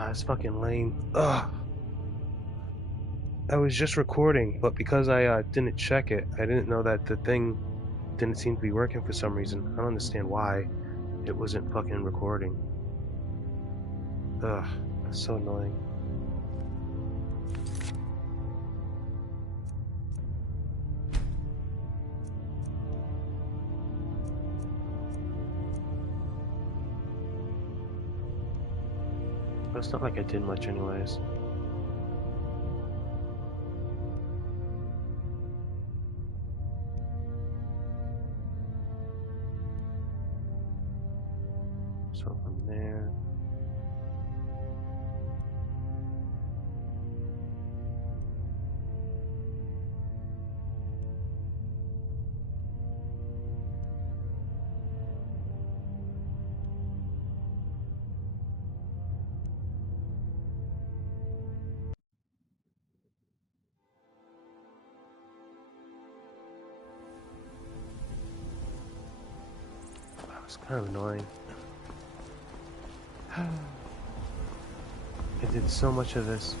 Ah, it's fucking lame. Ugh. I was just recording, but because I didn't check it, I didn't know that the thing didn't seem to be working for some reason. I don't understand why it wasn't fucking recording. Ugh, that's so annoying. But it's not like I did much anyways. So from there... Wow, it's kind of annoying. I did so much of this.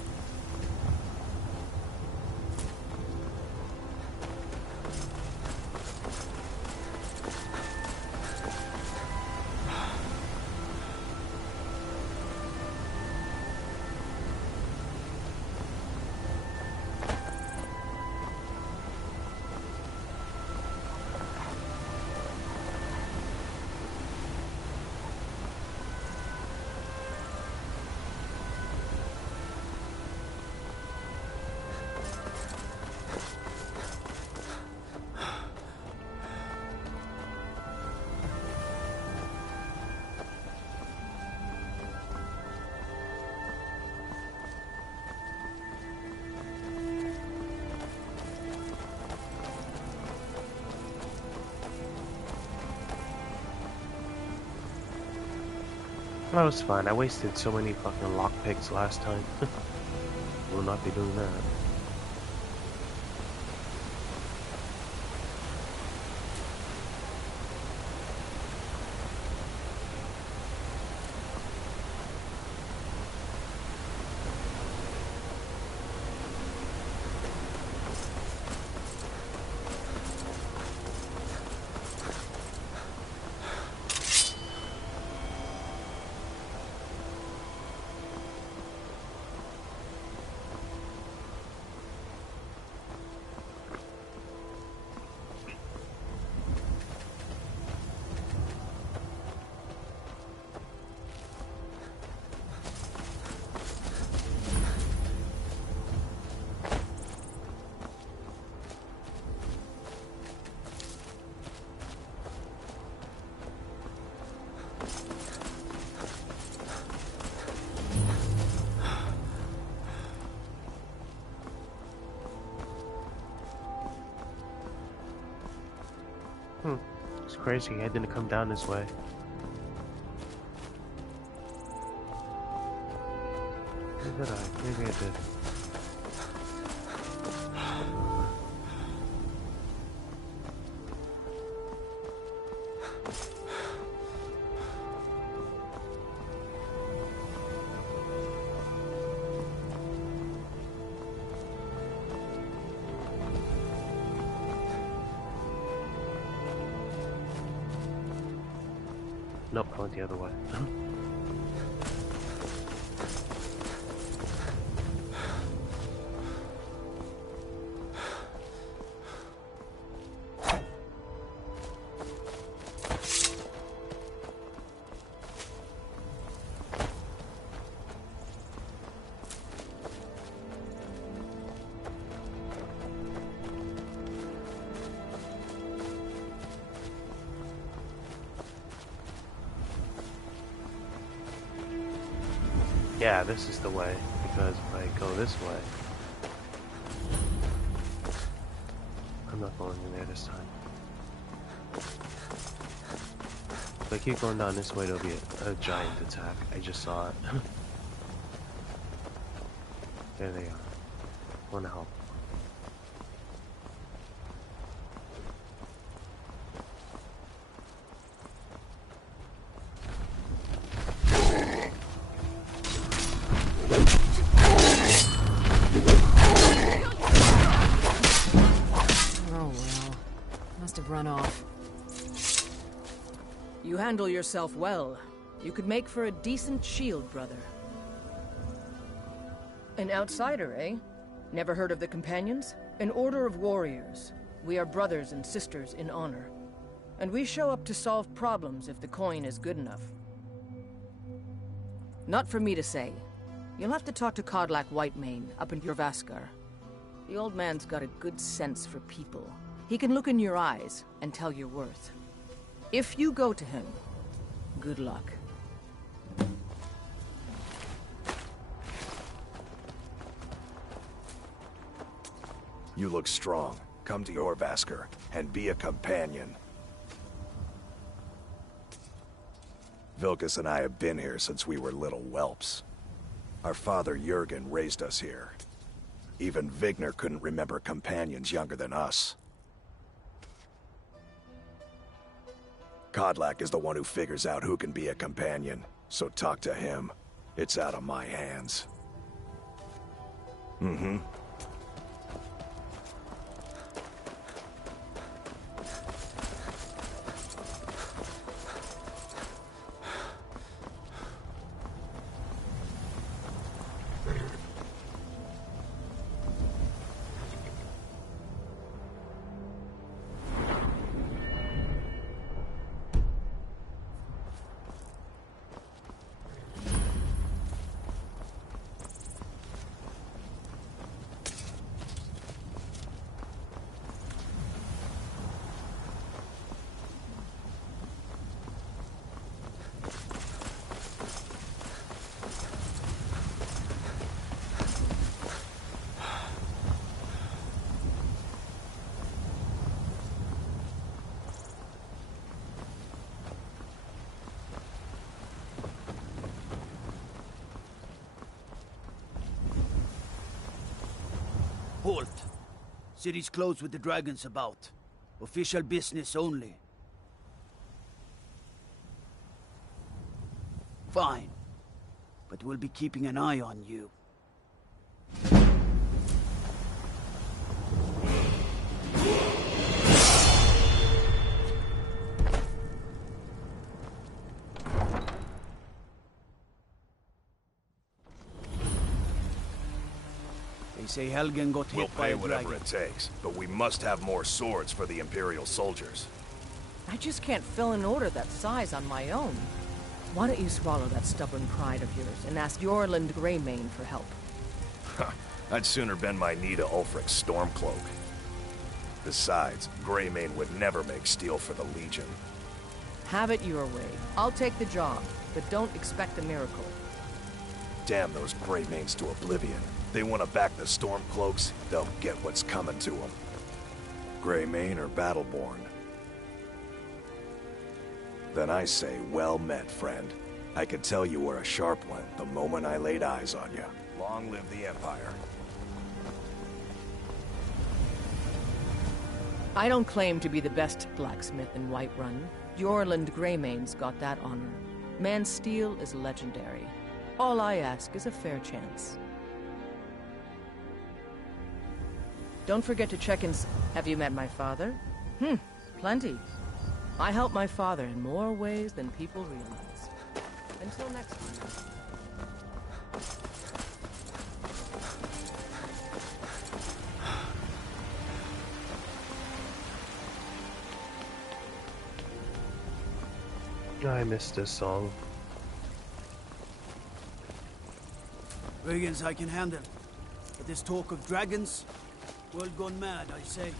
That was fine. I wasted so many fucking lockpicks last time. Will not be doing that. It's crazy. I didn't come down this way. Or did I? Maybe I did. Nope, I went the other way. Yeah, this is the way, because if I go this way, I'm not going in there this time. If I keep going down this way, there'll be a giant attack. I just saw it. There they are. Wanna help. have run off. You handle yourself well. You could make for a decent shield, brother. An outsider, eh? Never heard of the Companions? An order of warriors. We are brothers and sisters in honor. And we show up to solve problems if the coin is good enough. Not for me to say. You'll have to talk to Kodlak Whitemane up in Jorvaskar. The old man's got a good sense for people. He can look in your eyes and tell your worth. If you go to him, good luck. You look strong. Come to Jorvaskar and be a companion. Vilkas and I have been here since we were little whelps. Our father Jurgen raised us here. Even Vigner couldn't remember companions younger than us. Kodlak is the one who figures out who can be a companion, so talk to him. It's out of my hands. Mm-hmm. Halt. City's closed with the dragons about. Official business only. Fine. But we'll be keeping an eye on you. Say Helgen got hit by a dragon. We'll pay whatever it takes, but we must have more swords for the Imperial soldiers. I just can't fill an order that size on my own. Why don't you swallow that stubborn pride of yours and ask Jorland Greymane for help? I'd sooner bend my knee to Ulfric's Stormcloak. Besides, Greymane would never make steel for the Legion. Have it your way. I'll take the job, but don't expect a miracle. Damn those Greymanes to oblivion. They want to back the Stormcloaks, they'll get what's coming to them. Greymane or Battleborn? Then I say, well met, friend. I could tell you were a sharp one the moment I laid eyes on you. Long live the Empire. I don't claim to be the best blacksmith in Whiterun. Jorland Greymane's got that honor. Man's steel is legendary. All I ask is a fair chance. Don't forget to check in. Have you met my father? Plenty. I help my father in more ways than people realize. Until next time. I missed this song. Dragons I can handle. But this talk of dragons, world gone mad, I say.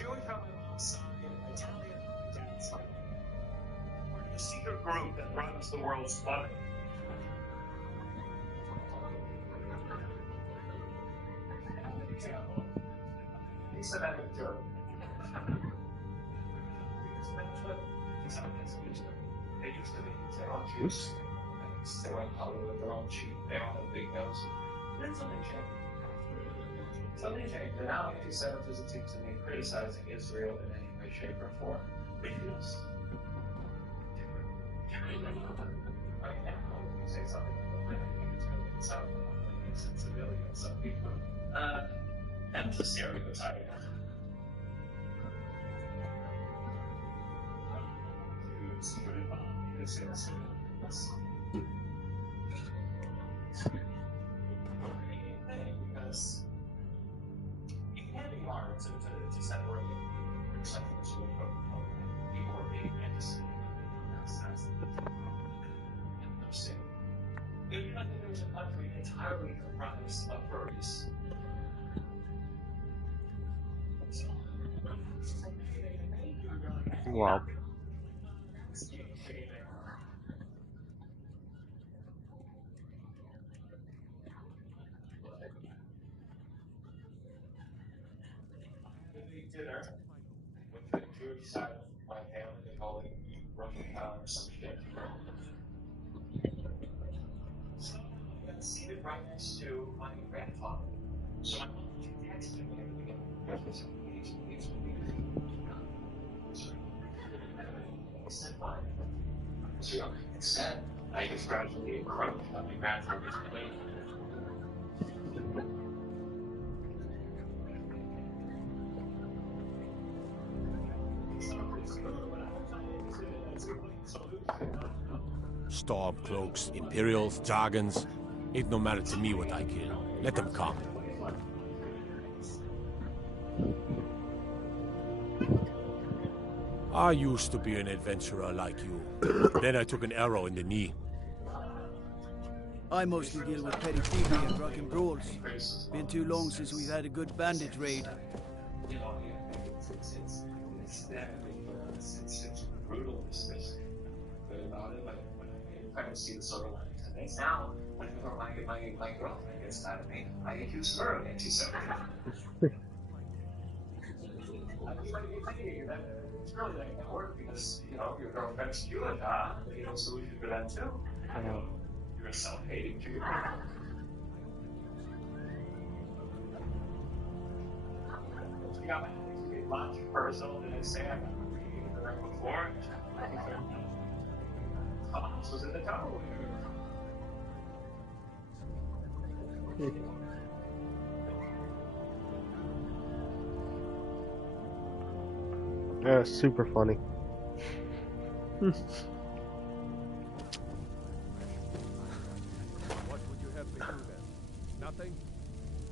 Jewish on my mom's side, Italian on my dad's side. We're in a secret group that runs the world's money. It's an anecdote. Because that's what Italians used to be. They used to be their own Jews. They went Hollywood, they're all cheap, they all have big noses. Then something changed. Something changed, and now anti-Semitism seems to be criticizing Israel in any way, shape, or form. It feels different. Right now, you say something like it's sound like it's in civilians, some people. That's a stereotype. Jews put it on because they're civilians. Because it can be hard to separate something that's really from people are being anti-Semitic. That's the interesting. If you think there's a country entirely comprised of furries. Wow. Dinner with the Jewish side of my family, they call it Russian town or some shit. So I got seated right next to my grandfather. So my mom texted me at the beginning. Please. I said, fine. So instead, I just gradually encroached on my grandfather's plate. Stormcloaks, Imperials, Jargons. It no matter to me what I kill. Let them come. I used to be an adventurer like you. Then I took an arrow in the knee. I mostly deal with petty thievery and drunken brawls. Been too long since we've had a good bandit raid. It's brutal, this good about it, but I kind of see the silver linings. And it's now, whenever my girlfriend gets mad at me, I accuse her of anti-Semitism. It's really not gonna work because, your girlfriend's Jewish, you know, solution for that too. I know. You're a self-hating Jew. You got my much personal than I say I got reading the night before. Thomas was in the tunnel. Yeah, super funny. What would you have me do then? Nothing?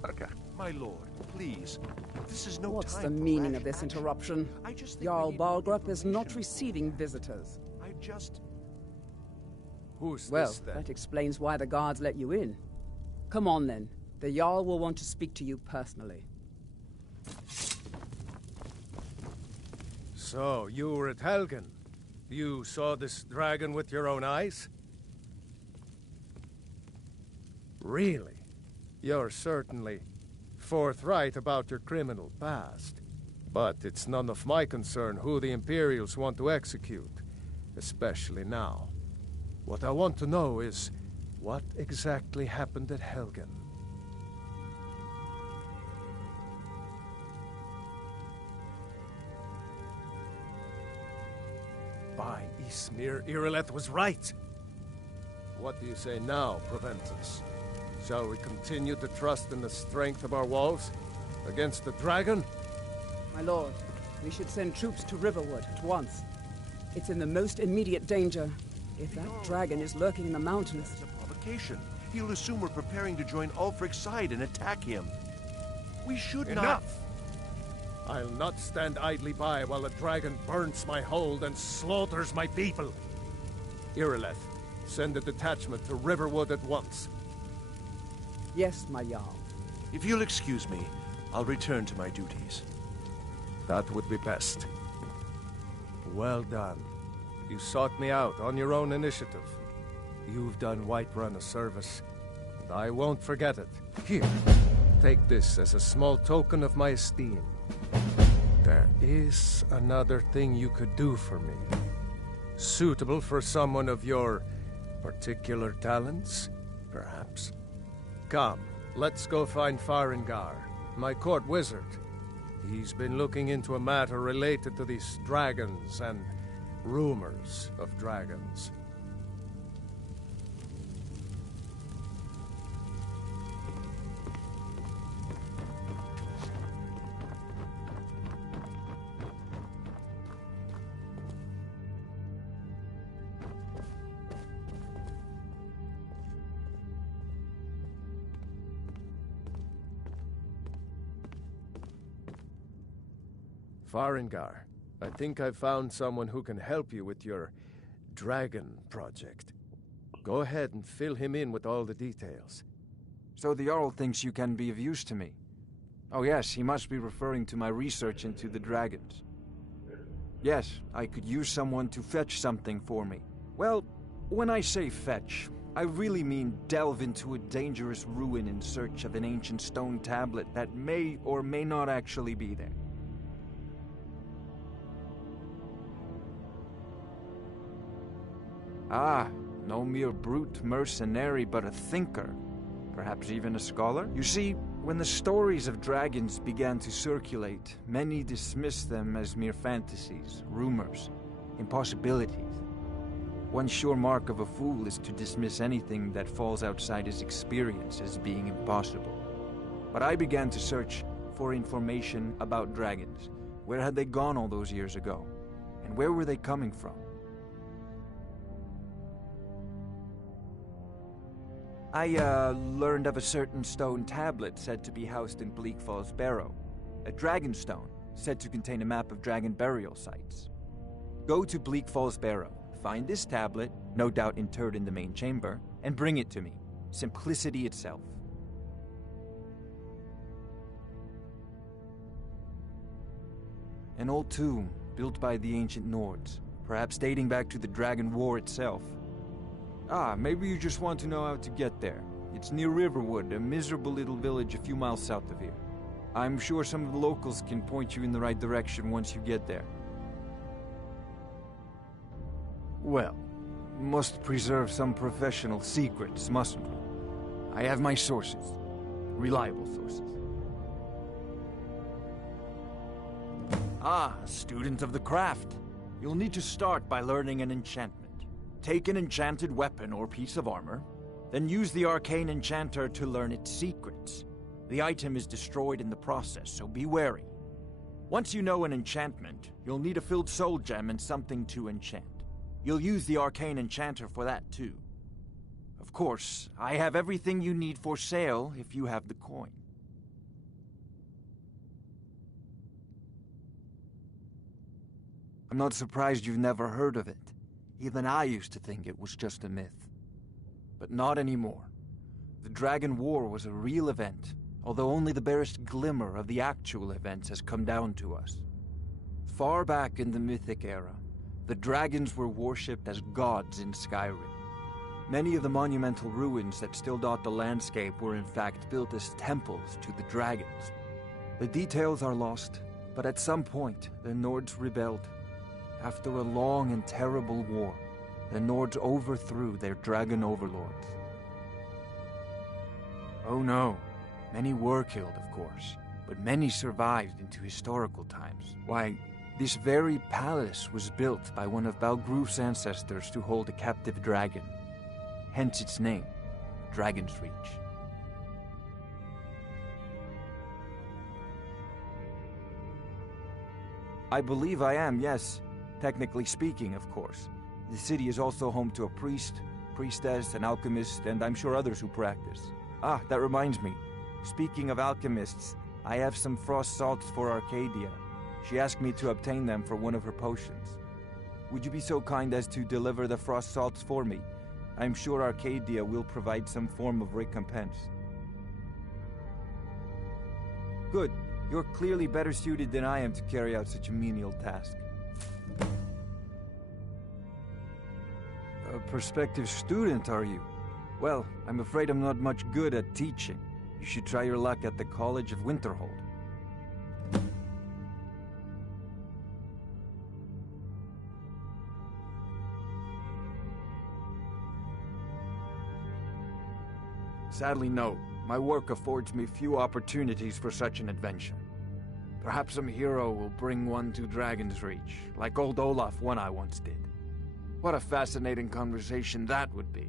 Okay. My lord, please. This is no What's time the for meaning rash of this action. interruption? I just think Jarl we need more Balgrup is not information. receiving visitors. I just... Who's Well, this then? that explains why the guards let you in. Come on then. The Jarl will want to speak to you personally. So, you were at Helgen. You saw this dragon with your own eyes? Really? You're certainly forthright about your criminal past. But it's none of my concern who the Imperials want to execute, especially now. What I want to know is, what exactly happened at Helgen? By Ismir, Irileth was right. What do you say now, Proventus? Shall we continue to trust in the strength of our walls against the dragon? My lord, we should send troops to Riverwood at once. It's in the most immediate danger. If that dragon is lurking in the mountains... It's a provocation. He'll assume we're preparing to join Ulfric's side and attack him. We should not... Enough! I'll not stand idly by while the dragon burns my hold and slaughters my people. Irileth, send a detachment to Riverwood at once. Yes, my Jarl. If you'll excuse me, I'll return to my duties. That would be best. Well done. You sought me out on your own initiative. You've done Whiterun a service, and I won't forget it. Here, take this as a small token of my esteem. There is another thing you could do for me. Suitable for someone of your particular talents, perhaps. Come, let's go find Farengar, my court wizard. He's been looking into a matter related to these dragons and rumors of dragons. Farengar, I think I've found someone who can help you with your dragon project. Go ahead and fill him in with all the details. So the Jarl thinks you can be of use to me. Oh yes, he must be referring to my research into the dragons. Yes, I could use someone to fetch something for me. Well, when I say fetch, I really mean delve into a dangerous ruin in search of an ancient stone tablet that may or may not actually be there. Ah, no mere brute mercenary, but a thinker. Perhaps even a scholar? You see, when the stories of dragons began to circulate, many dismissed them as mere fantasies, rumors, impossibilities. One sure mark of a fool is to dismiss anything that falls outside his experience as being impossible. But I began to search for information about dragons. Where had they gone all those years ago? And where were they coming from? I learned of a certain stone tablet said to be housed in Bleak Falls Barrow. A dragon stone said to contain a map of dragon burial sites. Go to Bleak Falls Barrow, find this tablet, no doubt interred in the main chamber, and bring it to me. Simplicity itself. An old tomb built by the ancient Nords, perhaps dating back to the Dragon War itself. Ah, maybe you just want to know how to get there. It's near Riverwood, a miserable little village a few miles south of here. I'm sure some of the locals can point you in the right direction once you get there. Well, must preserve some professional secrets, mustn't we? I have my sources. Reliable sources. Ah, student of the craft. You'll need to start by learning an enchantment. Take an enchanted weapon or piece of armor, then use the arcane enchanter to learn its secrets. The item is destroyed in the process, so be wary. Once you know an enchantment, you'll need a filled soul gem and something to enchant. You'll use the arcane enchanter for that too. Of course, I have everything you need for sale if you have the coin. I'm not surprised you've never heard of it. Even I used to think it was just a myth. But not anymore. The Dragon War was a real event, although only the barest glimmer of the actual events has come down to us. Far back in the Mythic era, the dragons were worshipped as gods in Skyrim. Many of the monumental ruins that still dot the landscape were in fact built as temples to the dragons. The details are lost, but at some point, the Nords rebelled. After a long and terrible war, the Nords overthrew their dragon overlords. Oh no, many were killed, of course, but many survived into historical times. Why, this very palace was built by one of Balgruf's ancestors to hold a captive dragon. Hence its name, Dragon's Reach. I believe I am, yes. Technically speaking, of course. The city is also home to a priest, priestess, an alchemist, and I'm sure others who practice. Ah, that reminds me. Speaking of alchemists, I have some frost salts for Arcadia. She asked me to obtain them for one of her potions. Would you be so kind as to deliver the frost salts for me? I'm sure Arcadia will provide some form of recompense. Good. You're clearly better suited than I am to carry out such a menial task. A prospective student, are you? Well, I'm afraid I'm not much good at teaching. You should try your luck at the College of Winterhold. Sadly, no. My work affords me few opportunities for such an adventure. Perhaps some hero will bring one to Dragon's Reach, like old Olaf one I once did. What a fascinating conversation that would be.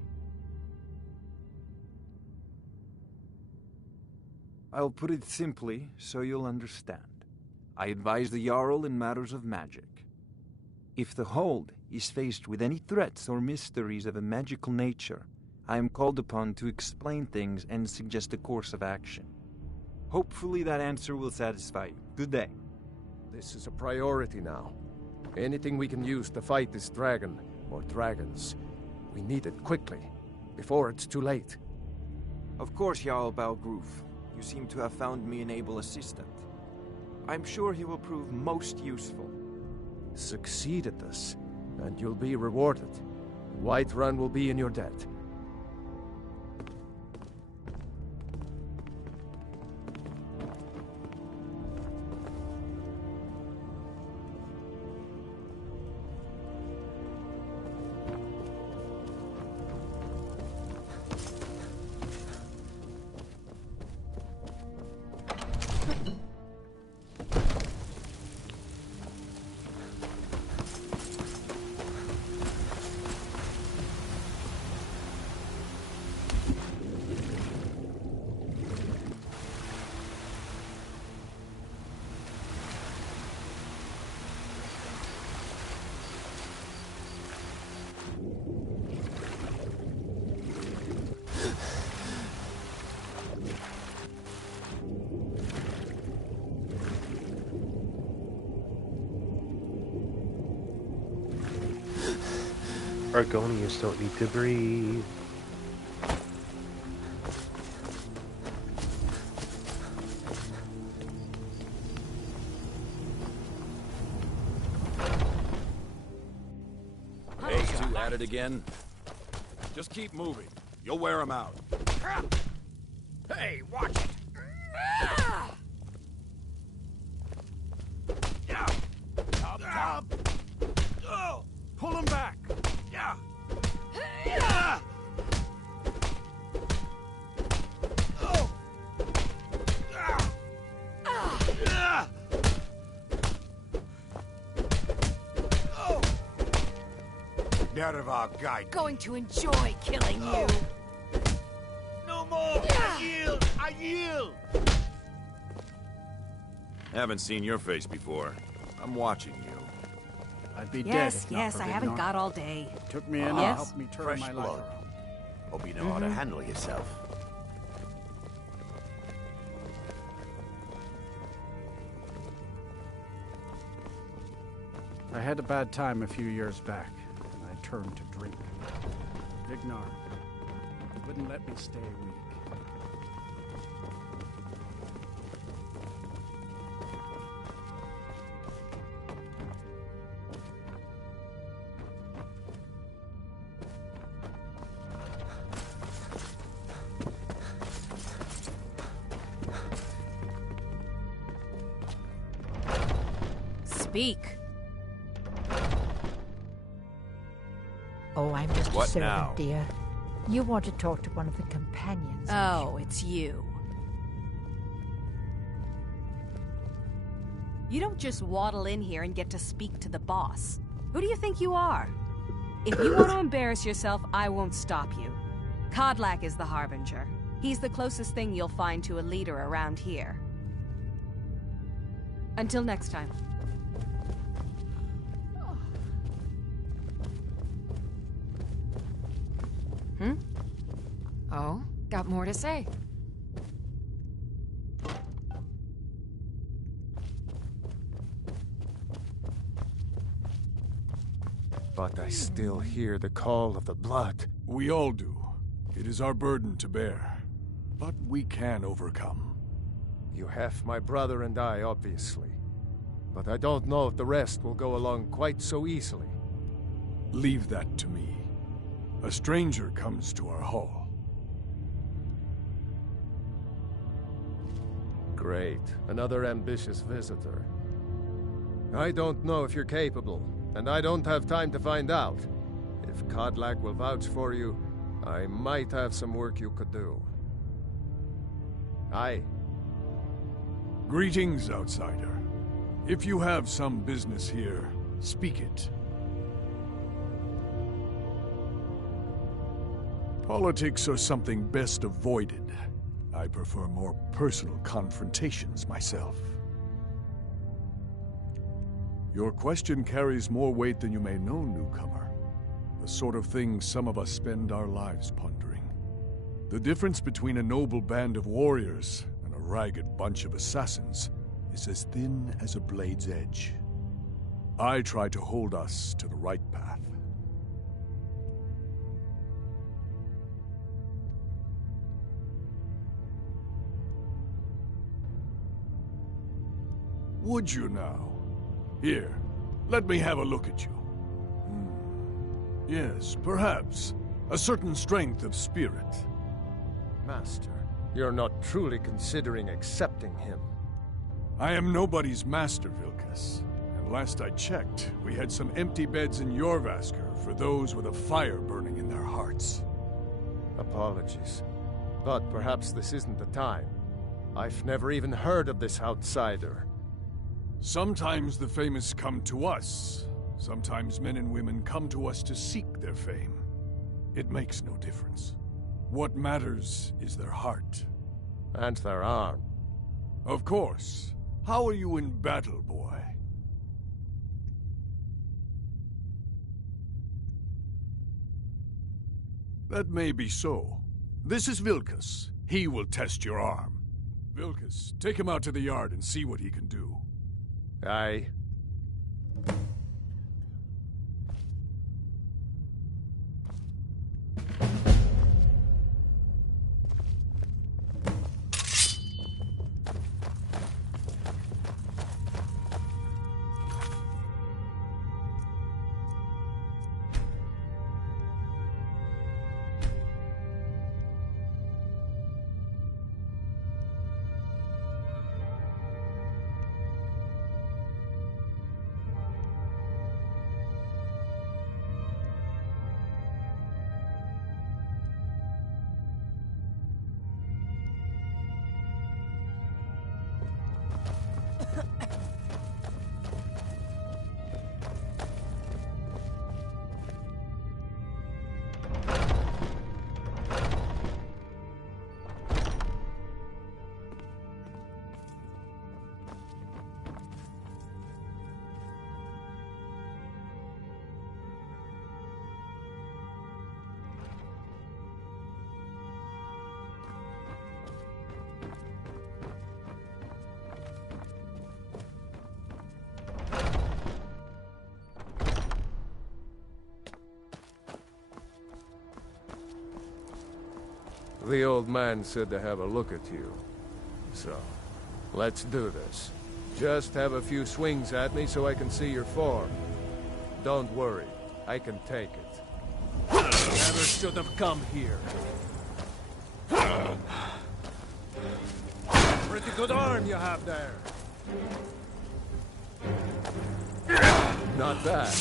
I'll put it simply so you'll understand. I advise the Jarl in matters of magic. If the Hold is faced with any threats or mysteries of a magical nature, I am called upon to explain things and suggest a course of action. Hopefully that answer will satisfy you. Good day. This is a priority now. Anything we can use to fight this dragon, or dragons, we need it quickly, before it's too late. Of course, Jarl Balgruf. You seem to have found me an able assistant. I'm sure he will prove most useful. Succeed at this, and you'll be rewarded. Whiterun will be in your debt. Argonians don't need to breathe. Hey, two at it again? Just keep moving. You'll wear them out. Hey, watch it! Up! Oh! Pull him back! Yeah! Oh! Oh! Get out of our guide. Going to enjoy killing you. No more! I yield! I yield! Haven't seen your face before. I'm watching you. I'd be dead Yes, if not yes, for I Big haven't Nor. got all day. Took me in and Yes? helped me turn Fresh my life blood. around. Hope you know how to handle yourself. I had a bad time a few years back, and I turned to drink. Vignar wouldn't let me stay weak. Speak. Oh, I'm just What a servant, now? dear. You want to talk to one of the companions. Oh, it's you. You don't just waddle in here and get to speak to the boss. Who do you think you are? If you want to embarrass yourself, I won't stop you. Kodlak is the Harbinger. He's the closest thing you'll find to a leader around here. Until next time. Oh, got more to say. But I still hear the call of the blood. We all do. It is our burden to bear. But we can overcome. You have my brother and I, obviously. But I don't know if the rest will go along quite so easily. Leave that to me. A stranger comes to our hall. Great. Another ambitious visitor. I don't know if you're capable, and I don't have time to find out. If Kodlak will vouch for you, I might have some work you could do. Aye. Greetings, outsider. If you have some business here, speak it. Politics are something best avoided. I prefer more personal confrontations myself. Your question carries more weight than you may know, newcomer. The sort of thing some of us spend our lives pondering. The difference between a noble band of warriors and a ragged bunch of assassins is as thin as a blade's edge. I try to hold us to the right path. Would you now? Here, let me have a look at you. Yes, perhaps. A certain strength of spirit. Master, you're not truly considering accepting him. I am nobody's master, Vilkas. And last I checked, we had some empty beds in Jorvaskr for those with a fire burning in their hearts. Apologies. But perhaps this isn't the time. I've never even heard of this outsider. Sometimes the famous come to us. Sometimes men and women come to us to seek their fame. It makes no difference. What matters is their heart. And their arm. Of course. How are you in battle, boy? That may be so. This is Vilkas. He will test your arm. Vilkas, take him out to the yard and see what he can do. Aye. The old man said to have a look at you. So, let's do this. Just have a few swings at me so I can see your form. Don't worry, I can take it. Never should have come here. Pretty good arm you have there. Not bad.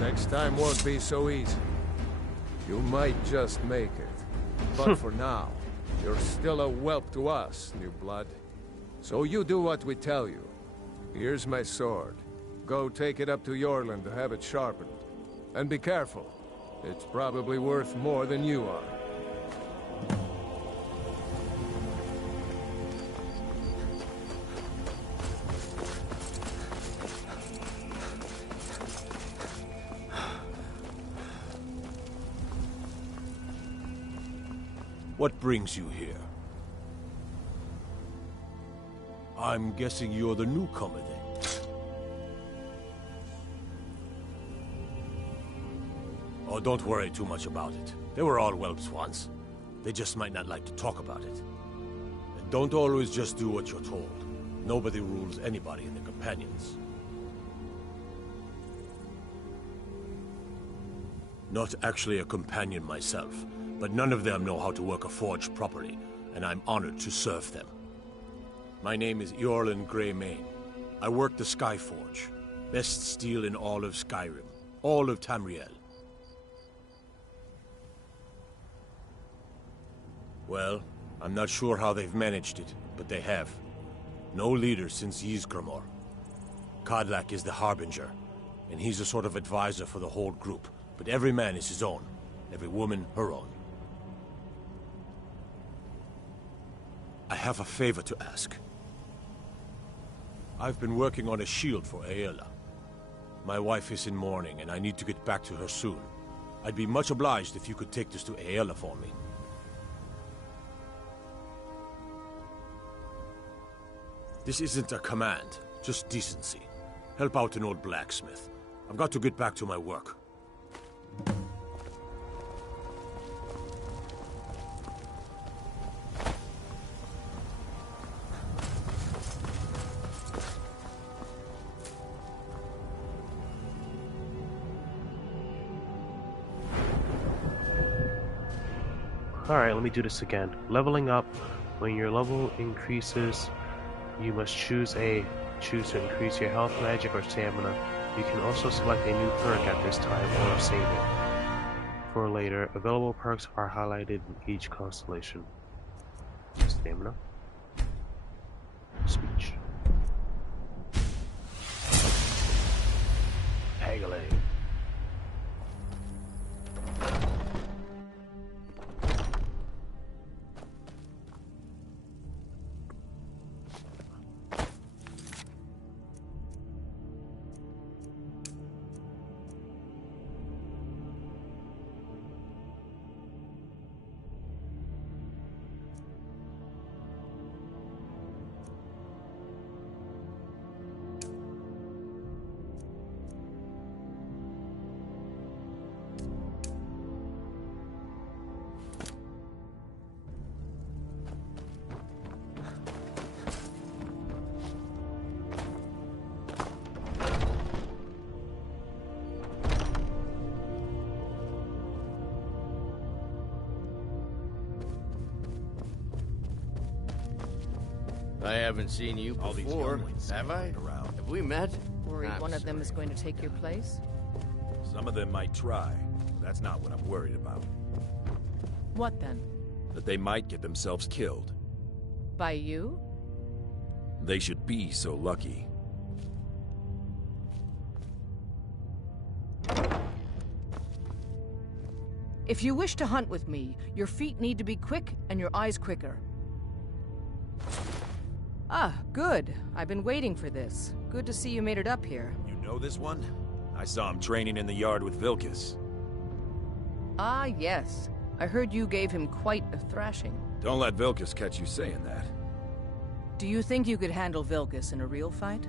Next time won't be so easy. You might just make it. But for now, you're still a whelp to us, new blood. So you do what we tell you. Here's my sword. Go take it up to Yorland to have it sharpened. And be careful. It's probably worth more than you are. What brings you here? I'm guessing you're the newcomer then. Oh, don't worry too much about it. They were all whelps once. They just might not like to talk about it. And Don't always just do what you're told. Nobody rules anybody in the Companions. Not actually a companion myself, but none of them know how to work a forge properly, and I'm honored to serve them. My name is Eorlin Greymane. I work the Skyforge. Best steel in all of Skyrim. All of Tamriel. Well, I'm not sure how they've managed it, but they have. No leader since Ysgramor. Kodlak is the Harbinger, and he's a sort of advisor for the whole group. But every man is his own. Every woman her own. I have a favor to ask. I've been working on a shield for Aela. My wife is in mourning, and I need to get back to her soon. I'd be much obliged if you could take this to Aela for me. This isn't a command, just decency. Help out an old blacksmith. I've got to get back to my work. Alright, let me do this again. Leveling up. When your level increases, you must choose to increase your health, magic, or stamina. You can also select a new perk at this time or save it for later. Available perks are highlighted in each constellation. Stamina. Speech. Haggling. I haven't seen you before, have I? Have we met? Worried one of them is going to take your place? Some of them might try. That's not what I'm worried about. What then? That they might get themselves killed. By you? They should be so lucky. If you wish to hunt with me, your feet need to be quick and your eyes quicker. Ah, good. I've been waiting for this. Good to see you made it up here. You know this one? I saw him training in the yard with Vilkas. Ah, yes. I heard you gave him quite a thrashing. Don't let Vilkas catch you saying that. Do you think you could handle Vilkas in a real fight?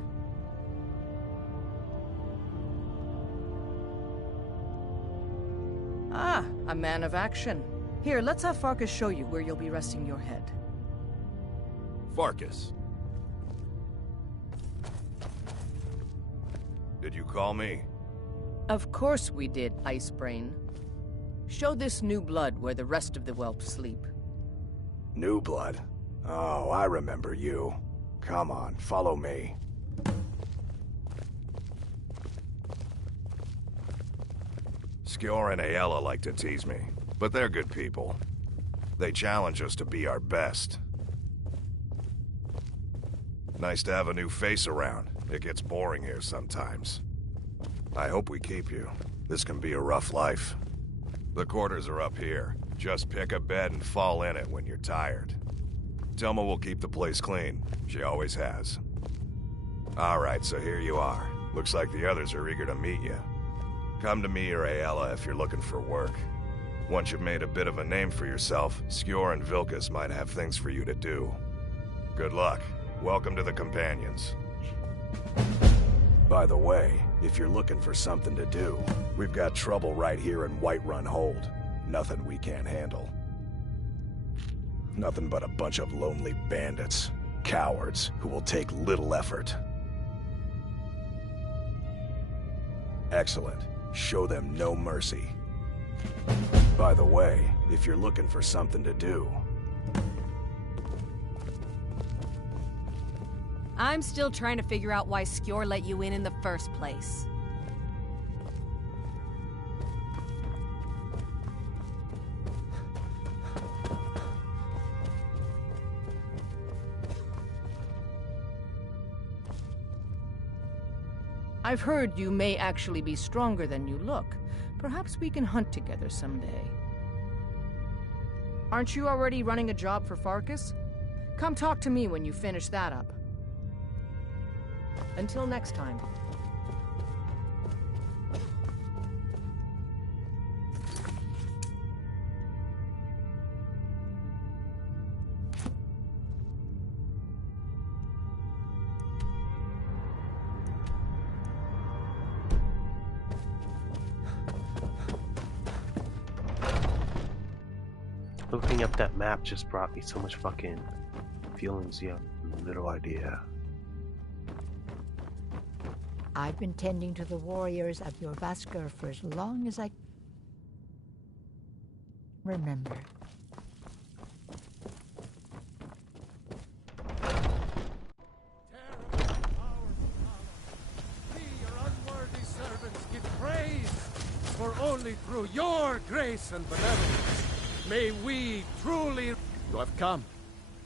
Ah, a man of action. Here, let's have Farkas show you where you'll be resting your head. Farkas. Did you call me? Of course we did, Icebrain. Show this new blood where the rest of the whelps sleep. New blood? Oh, I remember you. Come on, follow me. Skjor and Aela like to tease me, but they're good people. They challenge us to be our best. Nice to have a new face around. It gets boring here sometimes. I hope we keep you. This can be a rough life. The quarters are up here. Just pick a bed and fall in it when you're tired. Telma will keep the place clean. She always has. Alright, so here you are. Looks like the others are eager to meet you. Come to me or Aela if you're looking for work. Once you've made a bit of a name for yourself, Skjor and Vilkas might have things for you to do. Good luck. Welcome to the Companions. By the way, if you're looking for something to do, we've got trouble right here in Whiterun Hold. Nothing we can't handle. Nothing but a bunch of lonely bandits. Cowards who will take little effort. Excellent. Show them no mercy. By the way, if you're looking for something to do... I'm still trying to figure out why Skjor let you in the first place. I've heard you may actually be stronger than you look. Perhaps we can hunt together someday. Aren't you already running a job for Farkas? Come talk to me when you finish that up. Until next time. Looking up that map just brought me so much fucking feelings, you have little idea. I've been tending to the warriors of your Vaskr for as long as I remember. For only through your grace and benevolence may we truly... You have come.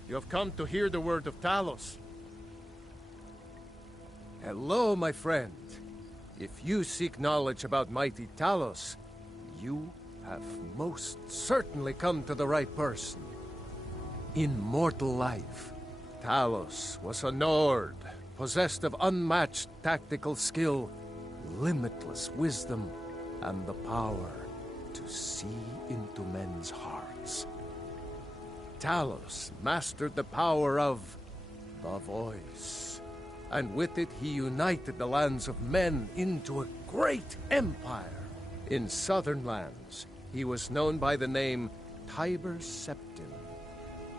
You have come to hear the word of Talos. Hello, my friend. If you seek knowledge about mighty Talos, you have most certainly come to the right person. In mortal life, Talos was a Nord, possessed of unmatched tactical skill, limitless wisdom, and the power to see into men's hearts. Talos mastered the power of the voice, and with it he united the lands of men into a great empire. In southern lands, he was known by the name Tiber Septim.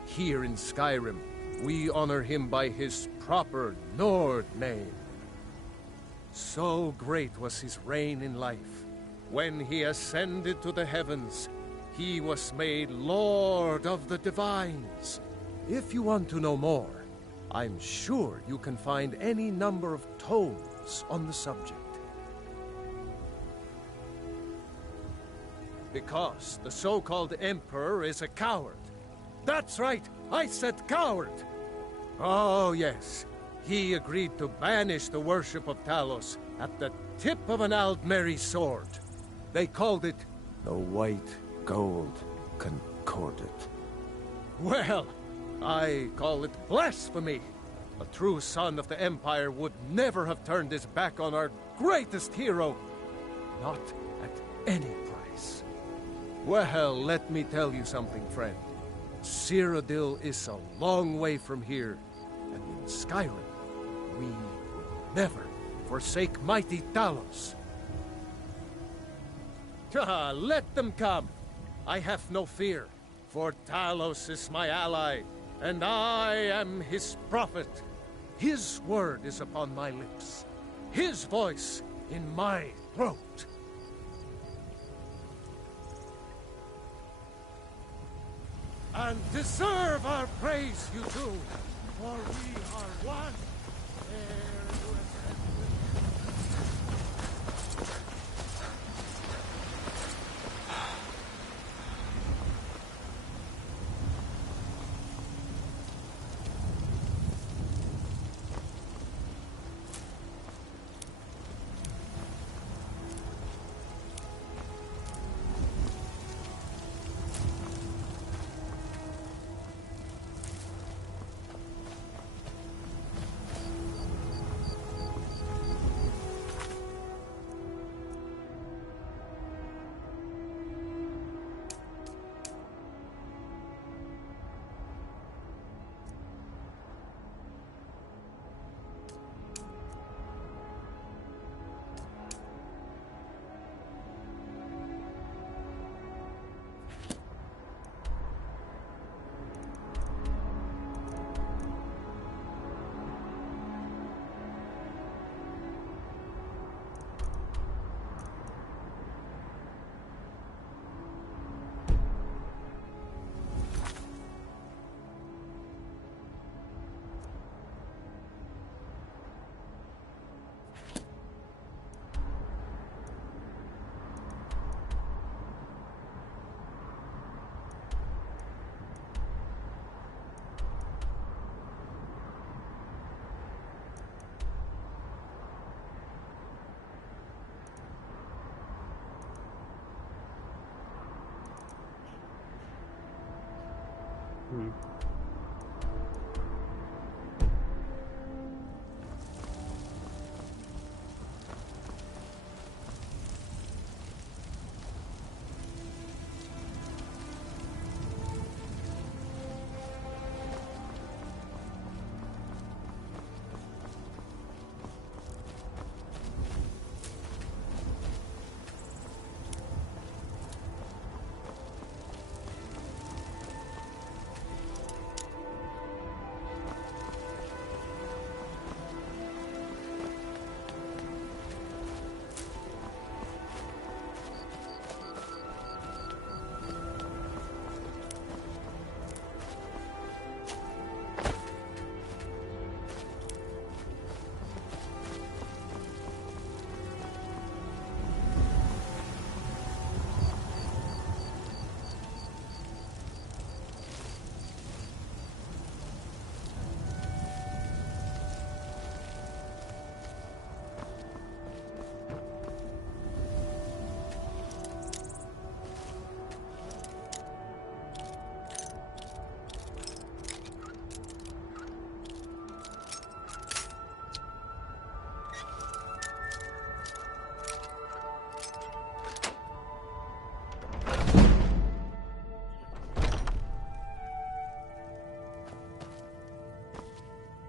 Here in Skyrim, we honor him by his proper Nord name. So great was his reign in life. When he ascended to the heavens, he was made Lord of the Divines. If you want to know more, I'm sure you can find any number of tomes on the subject. Because the so-called Emperor is a coward. That's right, I said coward! Oh yes, he agreed to banish the worship of Talos at the tip of an Aldmeri sword. They called it the White Gold Concordat. Well, I call it blasphemy. A true son of the Empire would never have turned his back on our greatest hero. Not at any price. Well, let me tell you something, friend. Cyrodiil is a long way from here, and in Skyrim, we will never forsake mighty Talos. Let them come. I have no fear, for Talos is my ally, and I am his prophet. His word is upon my lips, his voice in my throat. And deserve our praise, you two, for we are one. Hmm.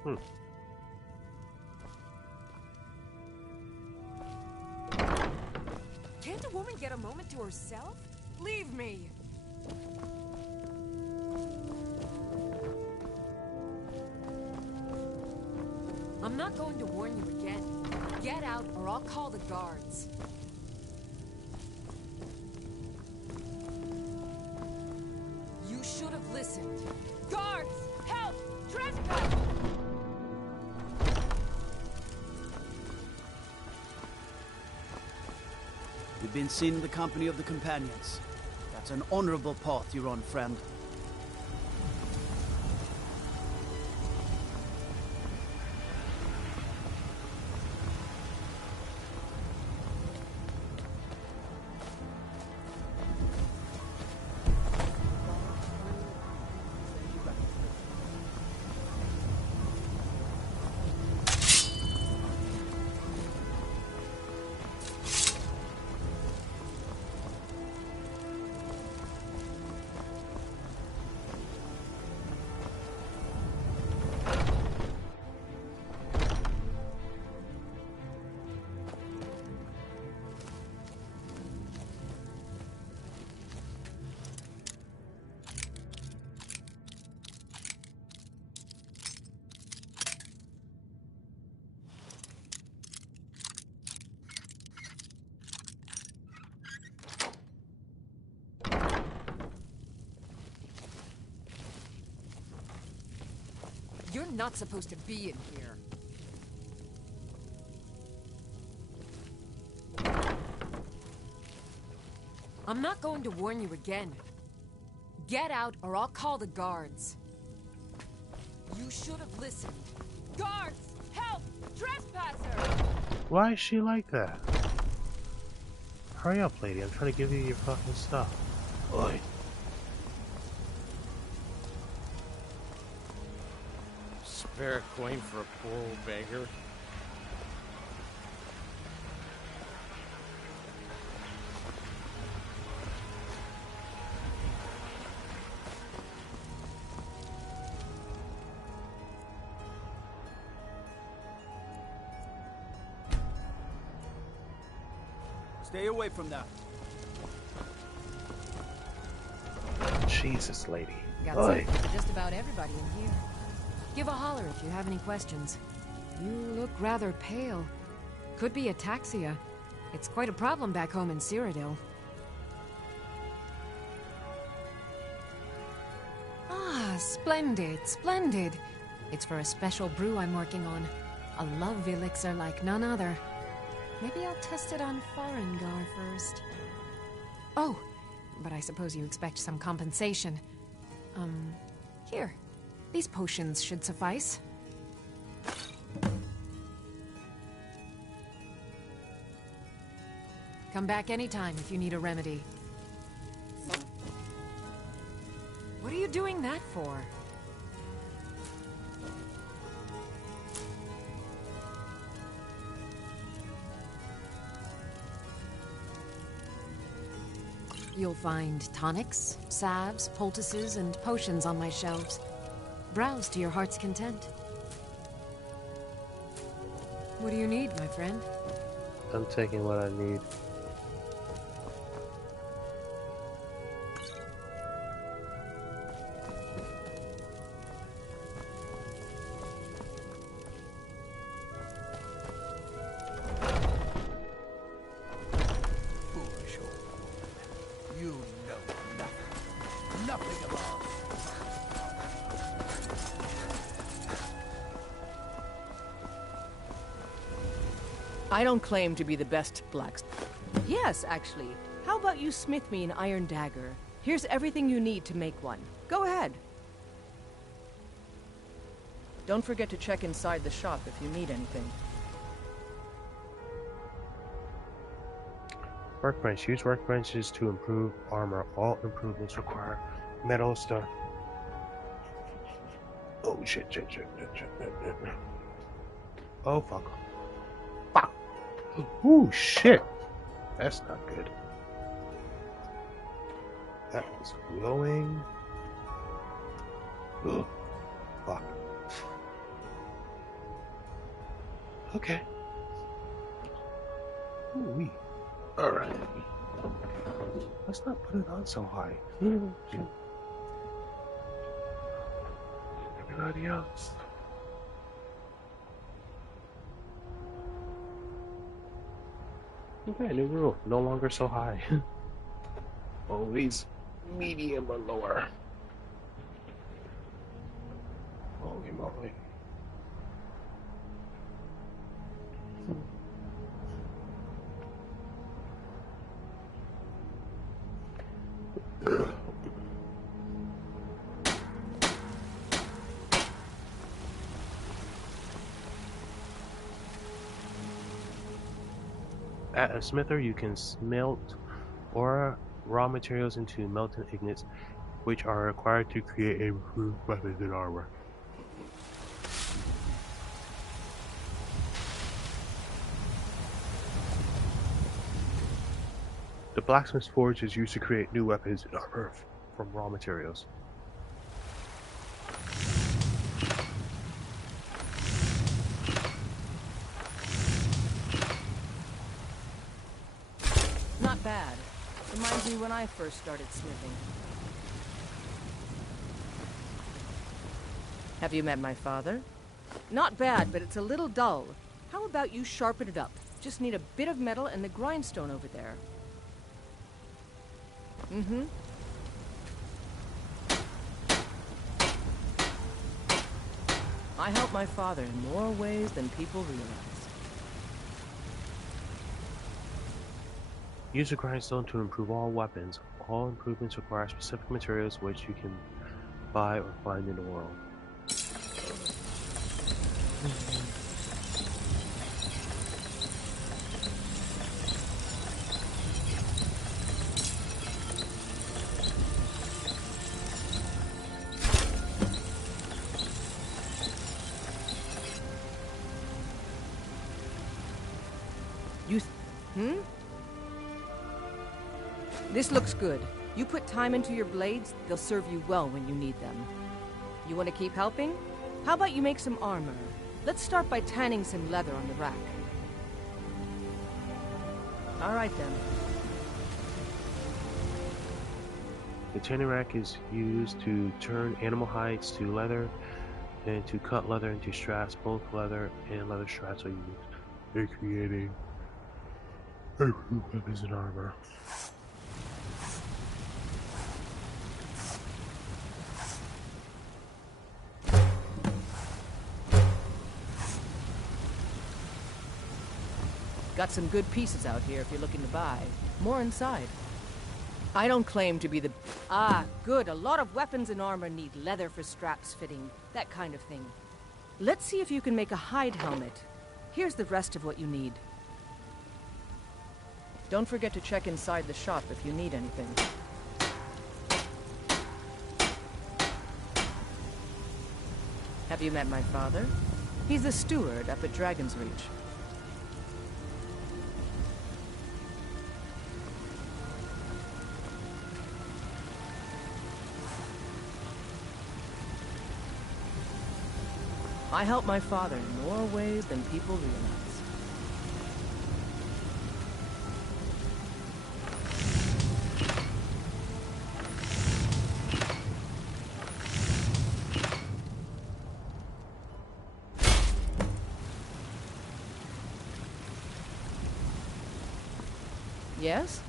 Hmm. Can't a woman get a moment to herself? Leave me! I'm not going to warn you again. Get out or I'll call the guards. You should have listened. Guards! Help! Trespass! You've been seen in the company of the companions. That's an honorable path you're on, friend. You're not supposed to be in here. I'm not going to warn you again. Get out or I'll call the guards. You should have listened. Guards! Help! Trespasser! Why is she like that? Hurry up, lady. I'm trying to give you your fucking stuff. Oi. Spare a coin for a poor old beggar? Stay away from that. Jesus, lady. Got Oi. something for just about everybody in here. Give a holler if you have any questions. You look rather pale. Could be ataxia. It's quite a problem back home in Cyrodiil. Ah, splendid, splendid. It's for a special brew I'm working on. A love elixir like none other. Maybe I'll test it on Farengar first. Oh, but I suppose you expect some compensation. Here. These potions should suffice. Come back anytime if you need a remedy. What are you doing that for? You'll find tonics, salves, poultices, and potions on my shelves. Browse to your heart's content. What do you need, my friend? I'm taking what I need. Foolish old woman. You know nothing. Nothing at all. I don't claim to be the best blacksmith. Yes, actually. How about you smith me an iron dagger? Here's everything you need to make one. Go ahead. Don't forget to check inside the shop if you need anything. Workbench. Use workbenches to improve armor. All improvements require metal stuff. Oh shit. Oh fuck. Fuck. Ooh shit. That's not good. That was glowing. Ugh. Fuck. Okay. Ooh-wee. Alright. Let's not put it on so high. Everybody else. Okay, new rule. No longer so high. Always medium or lower. Holy moly. At a smither, you can smelt or raw materials into melted ingots, which are required to create improved weapons and armor. The blacksmith's forge is used to create new weapons and armor from raw materials. Not bad. Reminds me when I first started smithing. Have you met my father? Not bad, but it's a little dull. How about you sharpen it up? Just need a bit of metal and the grindstone over there. Mm-hmm. I help my father in more ways than people realize. Use a grindstone to improve all weapons. All improvements require specific materials which you can buy or find in the world. This looks good. You put time into your blades, they'll serve you well when you need them. You want to keep helping? How about you make some armor? Let's start by tanning some leather on the rack. All right, then. The tanning rack is used to turn animal hides to leather and to cut leather into straps. Both leather and leather straps are used in creating improved weapons and armor. Got some good pieces out here if you're looking to buy. More inside. I don't claim to be the... Ah, good. A lot of weapons and armor need leather for straps fitting. That kind of thing. Let's see if you can make a hide helmet. Here's the rest of what you need. Don't forget to check inside the shop if you need anything. Have you met my father? He's the steward up at Dragon's Reach. I help my father in more ways than people realize. Yes?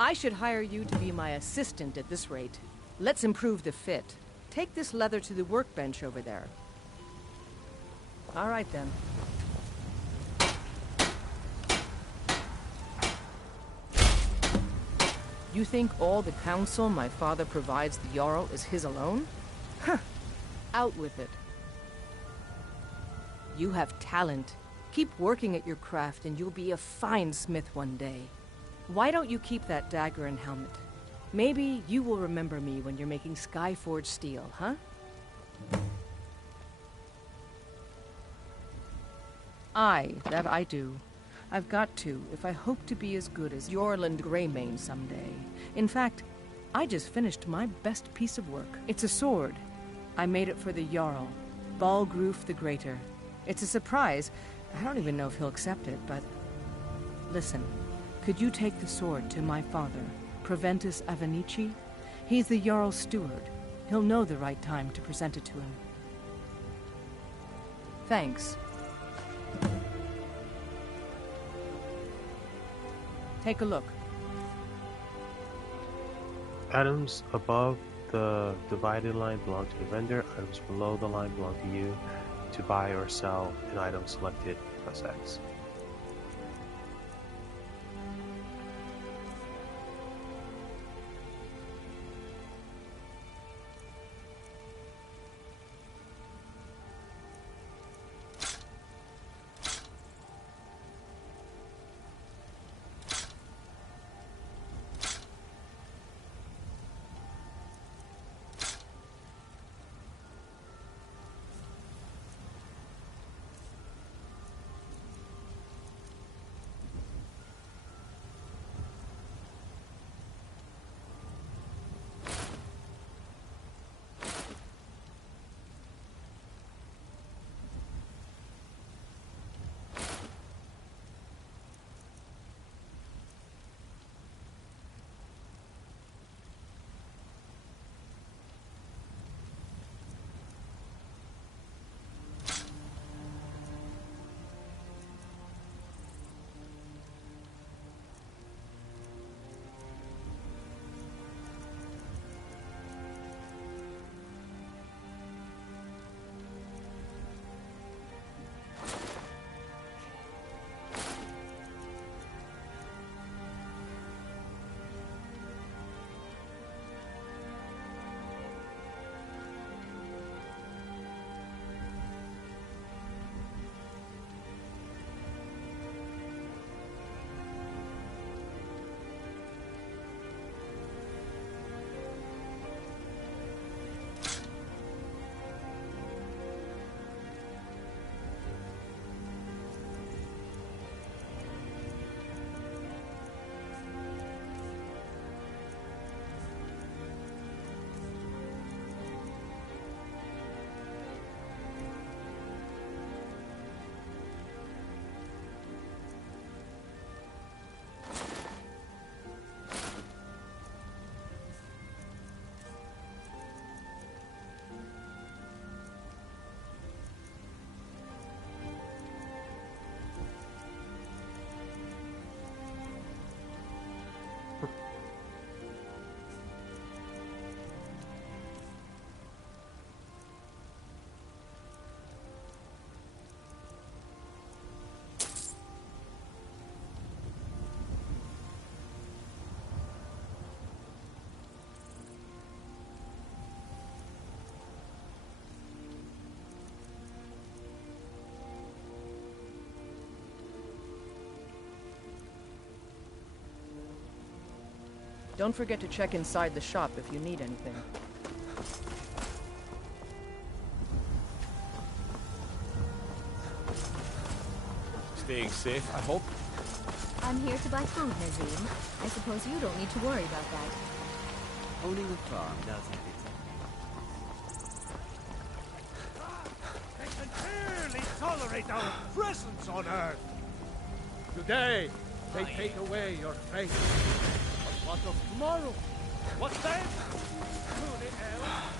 I should hire you to be my assistant at this rate. Let's improve the fit. Take this leather to the workbench over there. All right, then. You think all the counsel my father provides the Jarl is his alone? Huh. Out with it. You have talent. Keep working at your craft and you'll be a fine smith one day. Why don't you keep that dagger and helmet? Maybe you will remember me when you're making Skyforged steel, huh? Aye, that I do. I've got to, if I hope to be as good as Yorland Greymane someday. In fact, I just finished my best piece of work. It's a sword. I made it for the Jarl, Balgroof the Greater. It's a surprise. I don't even know if he'll accept it, but... Listen, could you take the sword to my father, Proventus Avenici? He's the Jarl's steward. He'll know the right time to present it to him. Thanks. Take a look. Items above the divided line belong to the vendor. Items below the line belong to you. To buy or sell an item selected, press X. Don't forget to check inside the shop if you need anything. Staying safe, I hope? I'm here to buy food, Nazim. I suppose you don't need to worry about that. Owning a farm does have its They can barely tolerate our presence on Earth. Today, they take away your faith. But what of tomorrow? What then? Who the hell?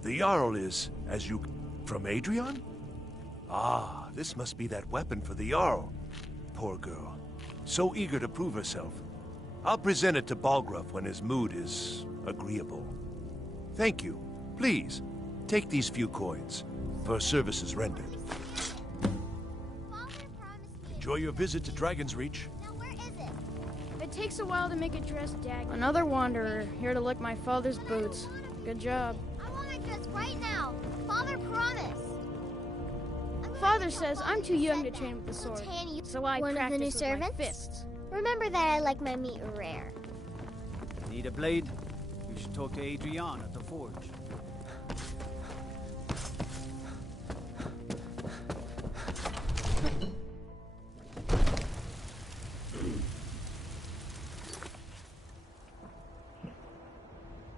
The Jarl is, as you... from Adrian? Ah, this must be that weapon for the Jarl. Poor girl. So eager to prove herself. I'll present it to Balgruuf when his mood is agreeable. Thank you. Please, take these few coins for services rendered. Enjoy your visit to Dragon's Reach. It takes a while to make a dress, Dad. Another wanderer, here to lick my father's boots. Good job. I want my dress right now. Father promised. Father says I'm too young to train with the sword, so I One of the practice new with my servants? fists. Remember that I like my meat rare. Need a blade? You should talk to Adrian at the forge.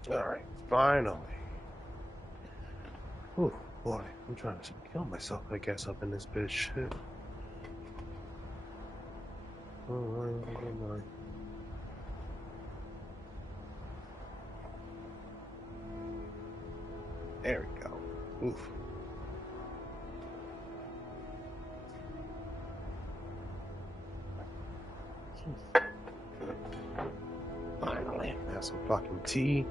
Alright, finally. Oh boy, I'm trying to kill myself, I guess, up in this bitch. Shit. Oh my. There we go. Oof. Finally, have some fucking tea.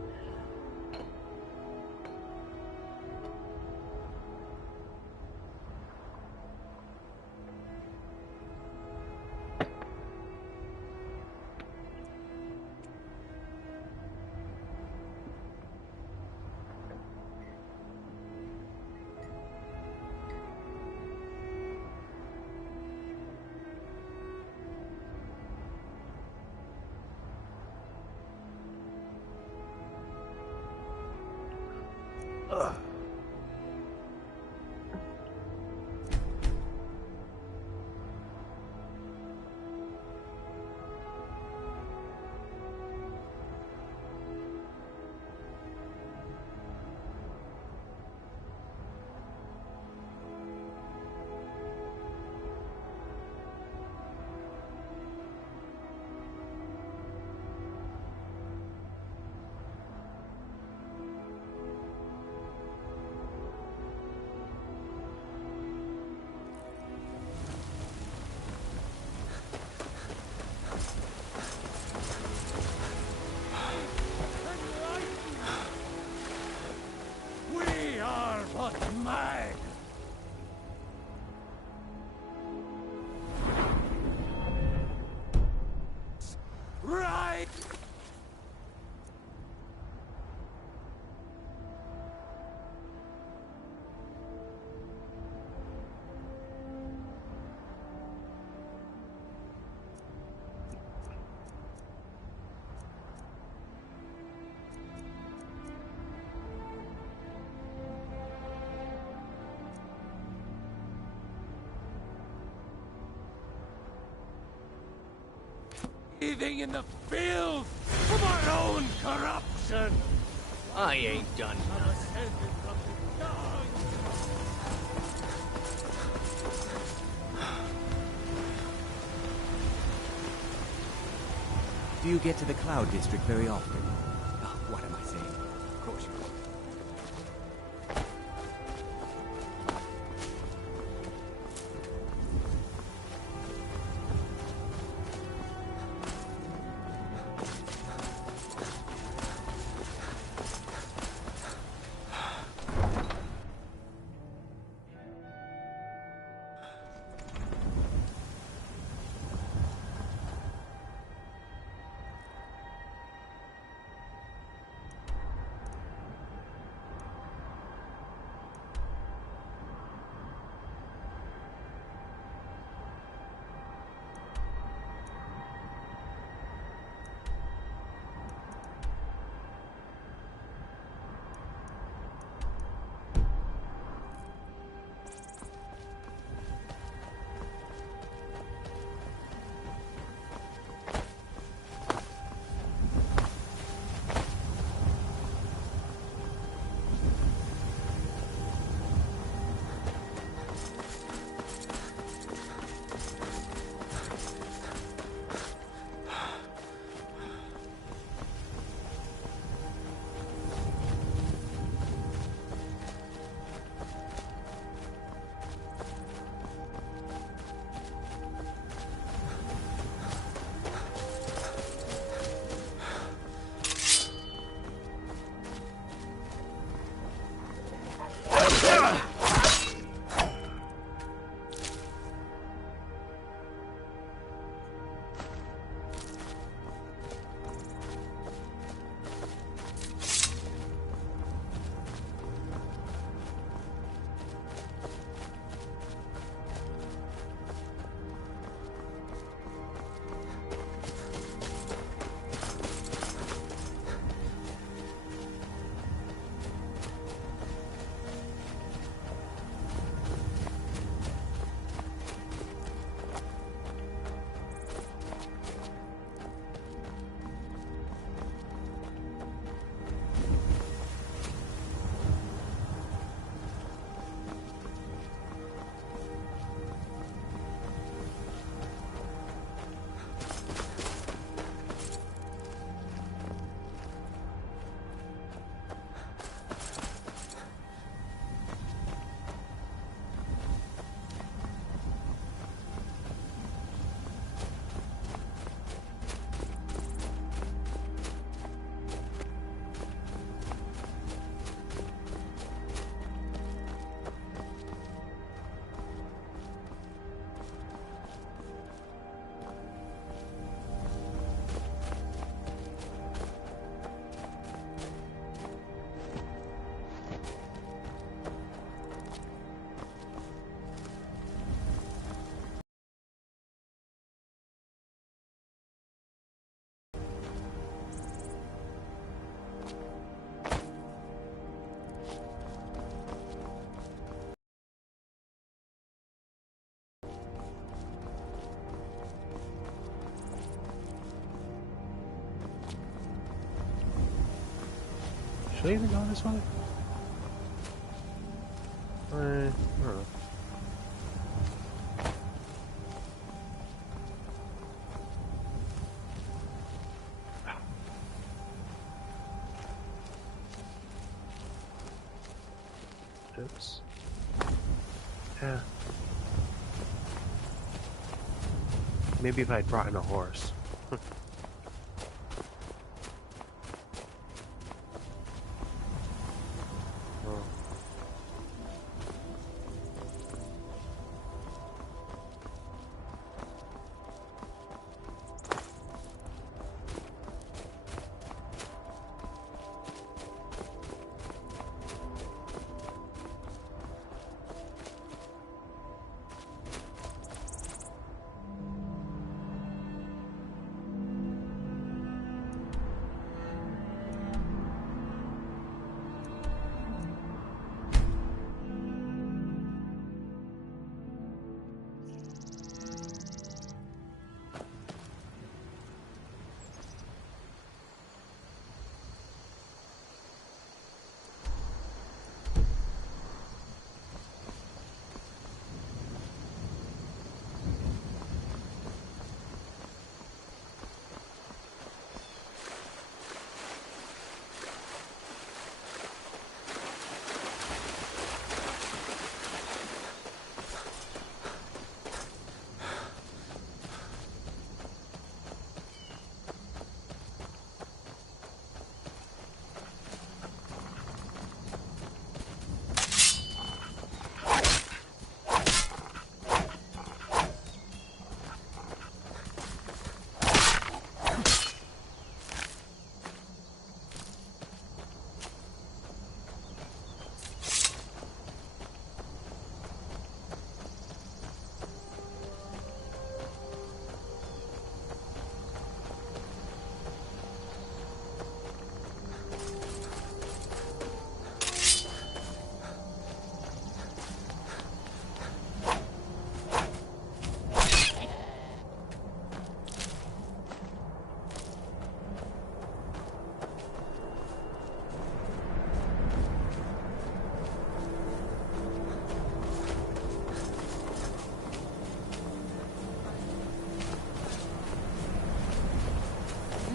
We are but mad. Right. Breathing in the filth of our own corruption. I ain't done Do you get to the Cloud District very often? Oh, what am I saying? Of course you do. Should I even go this way? I don't know. Oops. Yeah. Maybe if I'd brought in a horse. Oh.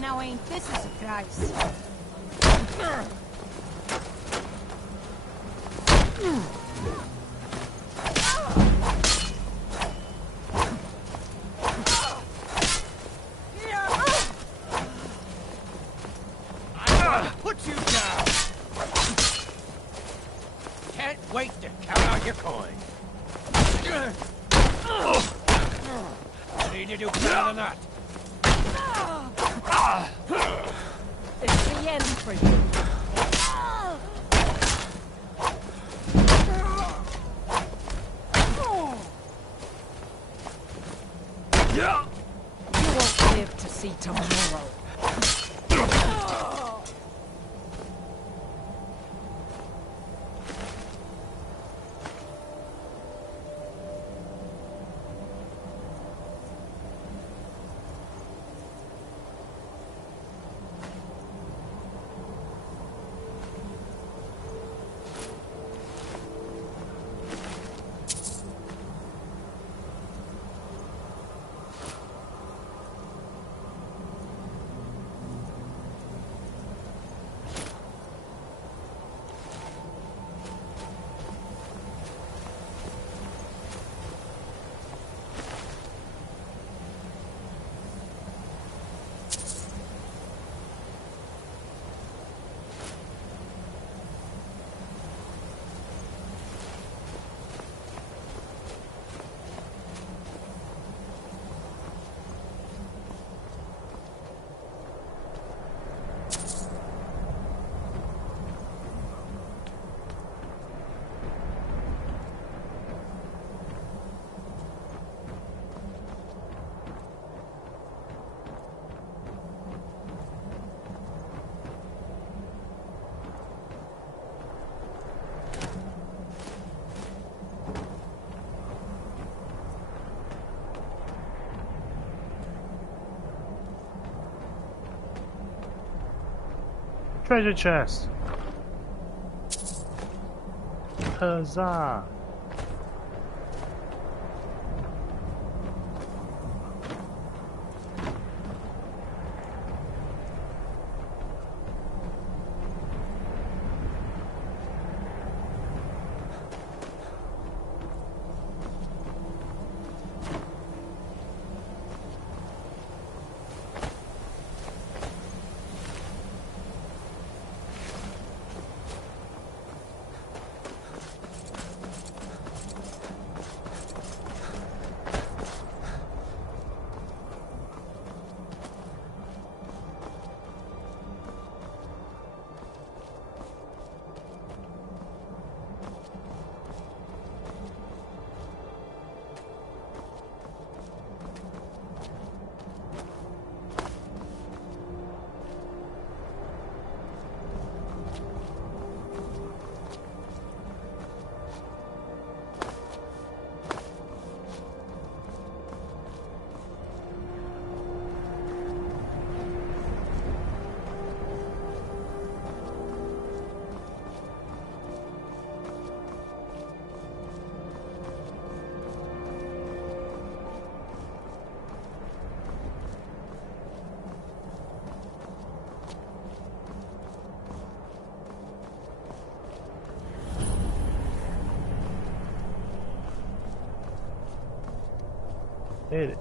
Now ain't this a surprise? Put you down! Can't wait to count out your coin. Need to do better than that. It's the end for you. You won't live to see tomorrow. Treasure chest. Huzzah! Hit it.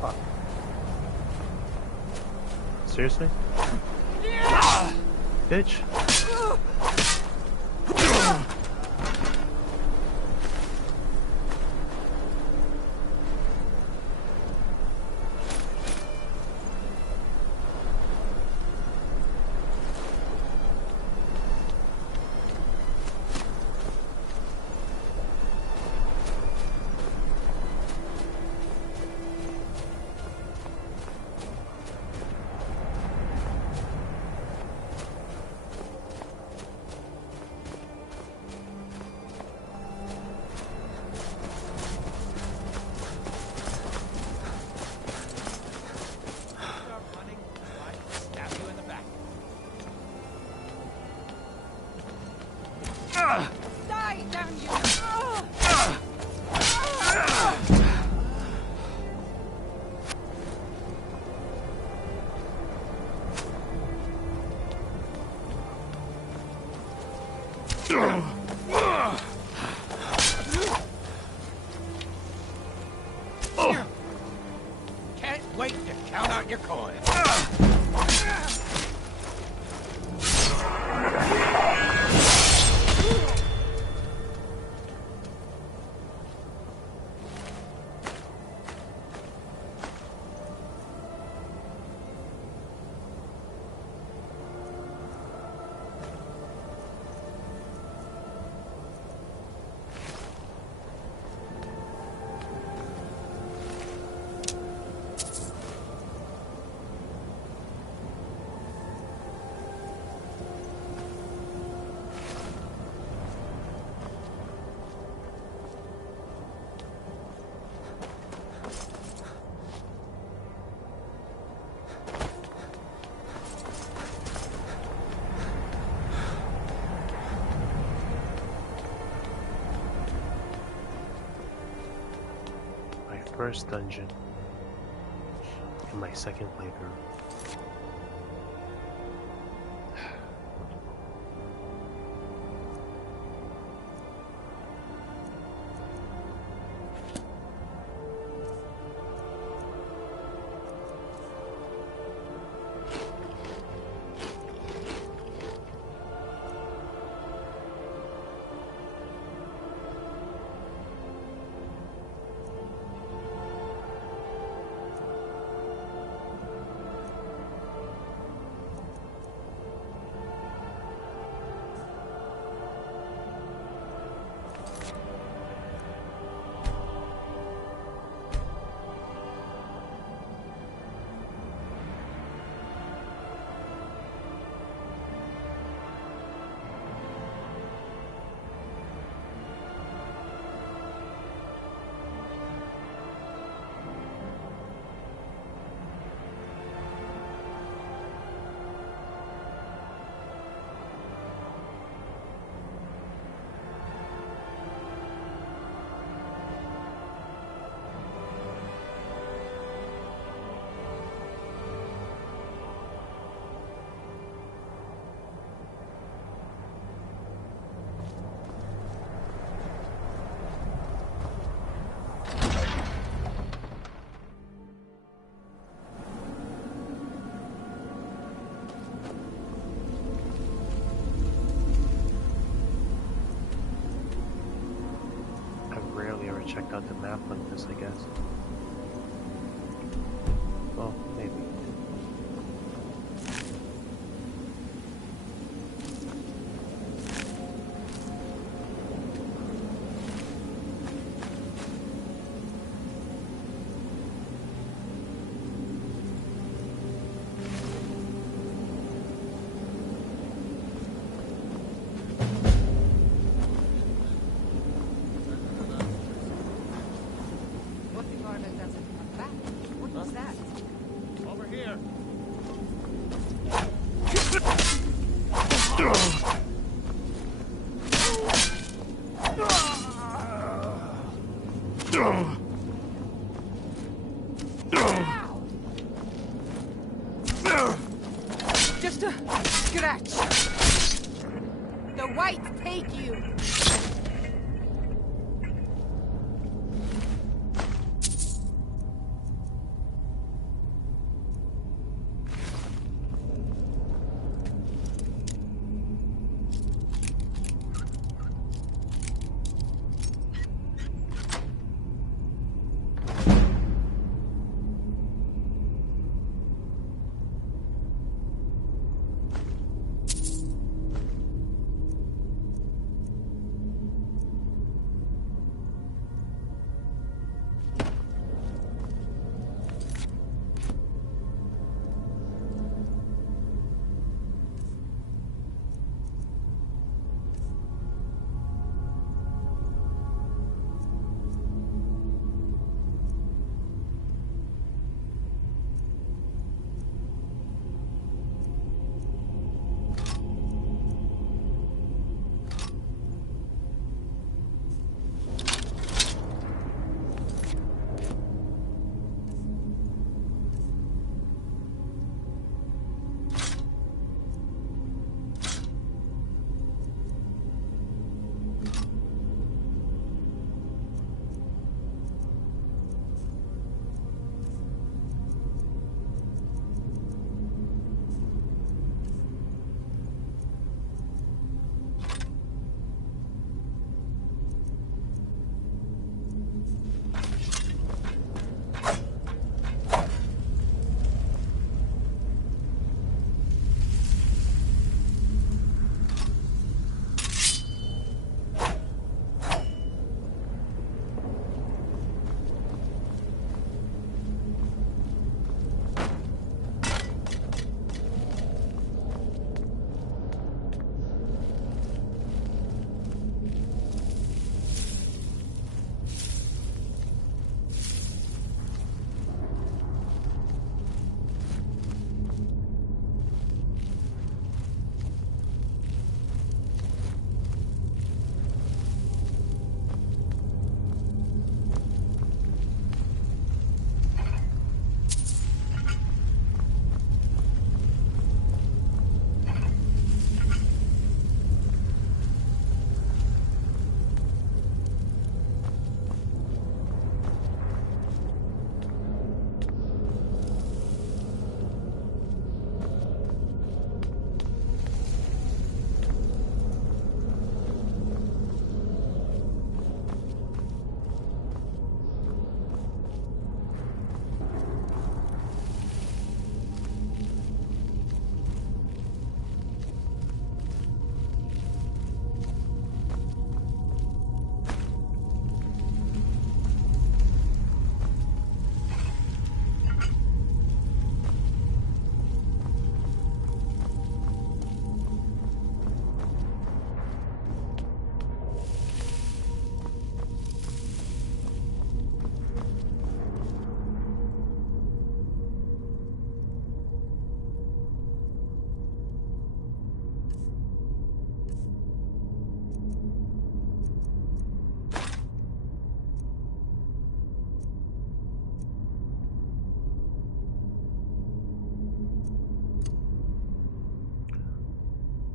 Fuck. Seriously? Bitch. Die, damn you! Can't wait to count out your coins. First dungeon in my second playthrough. pointless, I guess. Well, maybe. What was that? Over here. Just a scratch. The whites take you.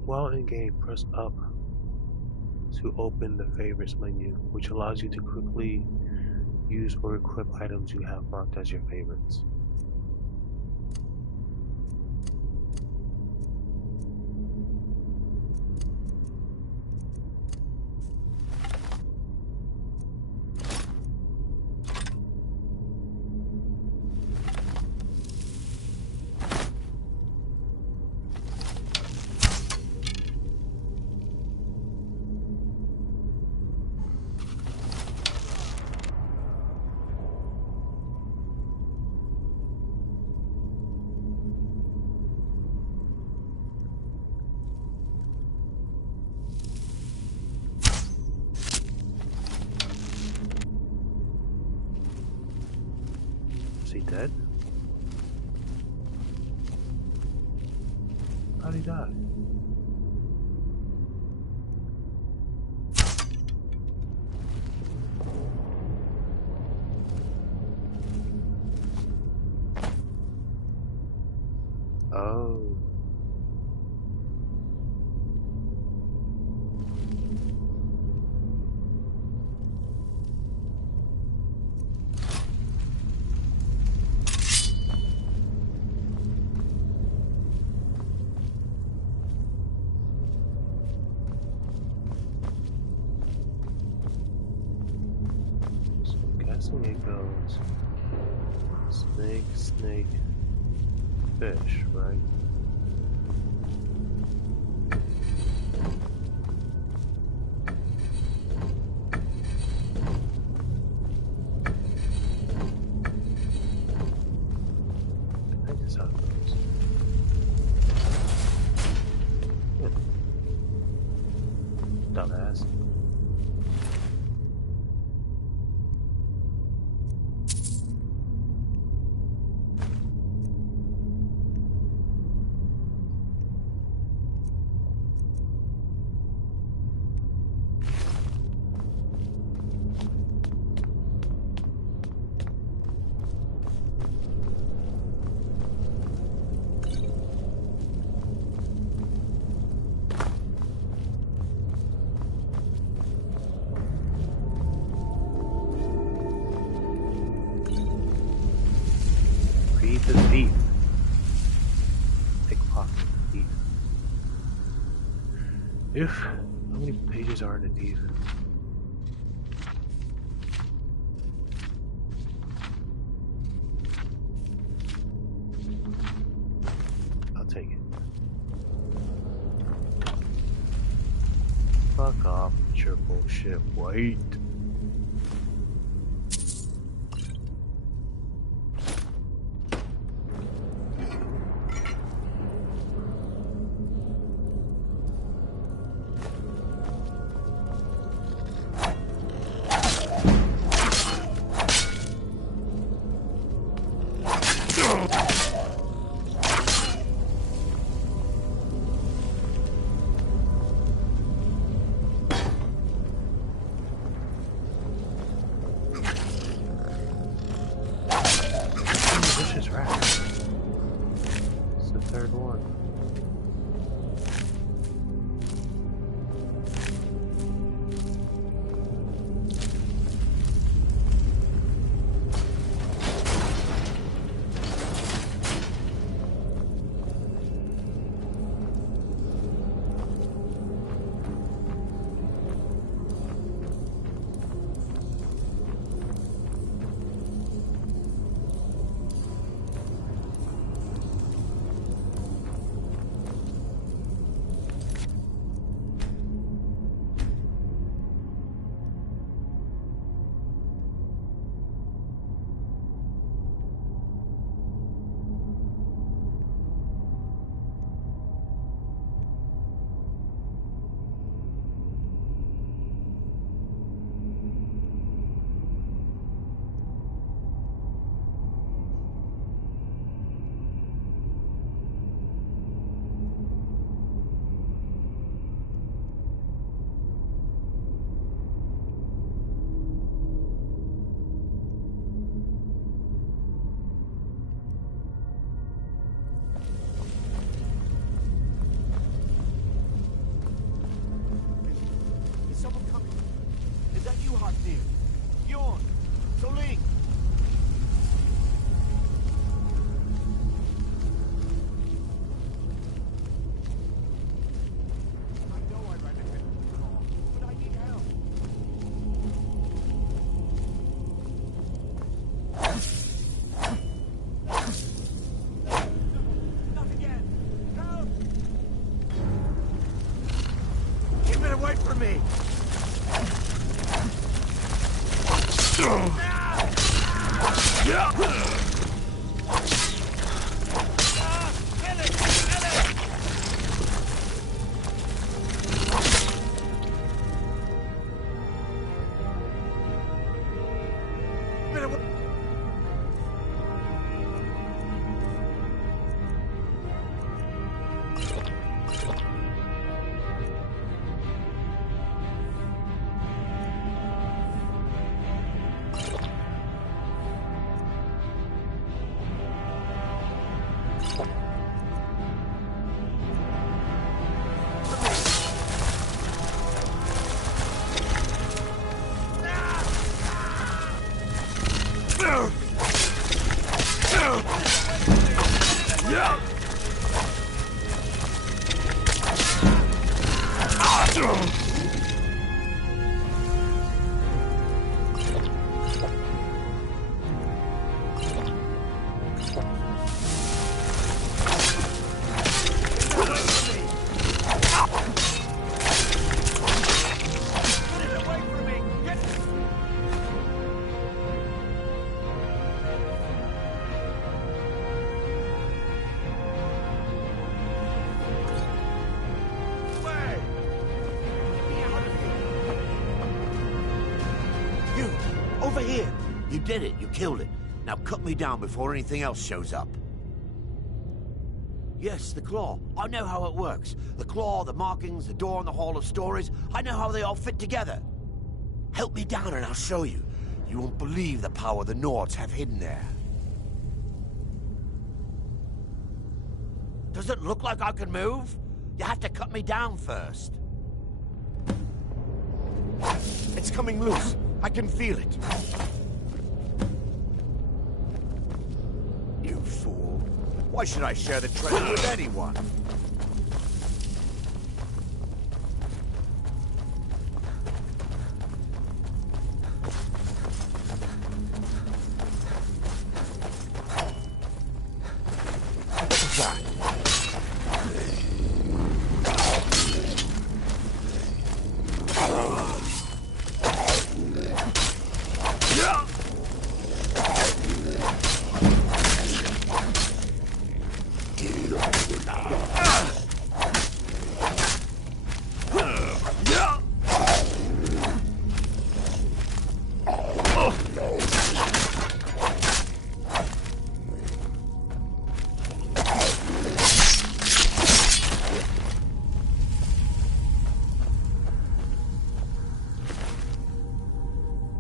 While in game, press up to open the favorites menu, which allows you to quickly use or equip items you have marked as your favorites. Is he dead? How'd he die? Oh. So I'm guessing it goes snake, snake, fish, right? I guess how it goes. Dumbass. Read the thief. Pickpocket thief. How many pages are in a thief? I'll take it. Fuck off with your bullshit. Wait. Delicious rat. It's the third one. Over here! You did it. You killed it. Now cut me down before anything else shows up. Yes, the claw. I know how it works. The claw, the markings, the door in the Hall of Stories. I know how they all fit together. Help me down and I'll show you. You won't believe the power the Nords have hidden there. Does it look like I can move? You have to cut me down first. It's coming loose. I can feel it. You fool. Why should I share the treasure with anyone?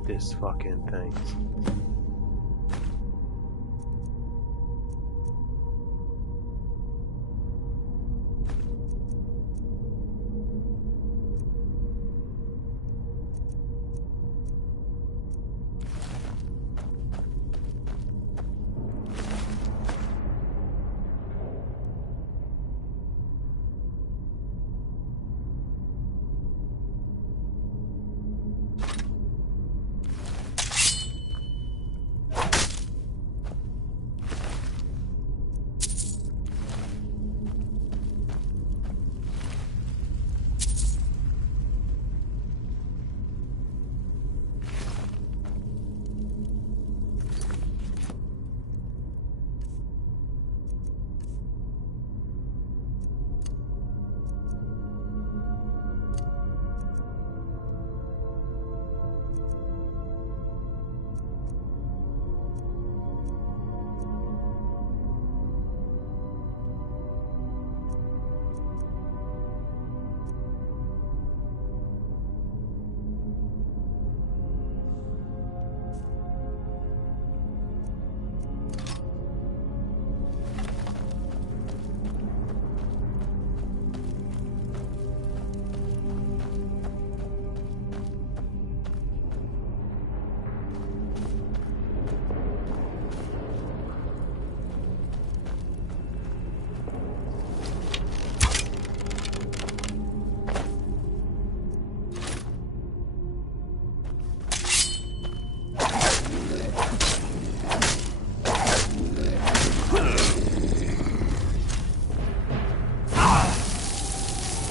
This fucking thing.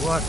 What?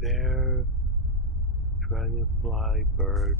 Bear, dragonfly, bird.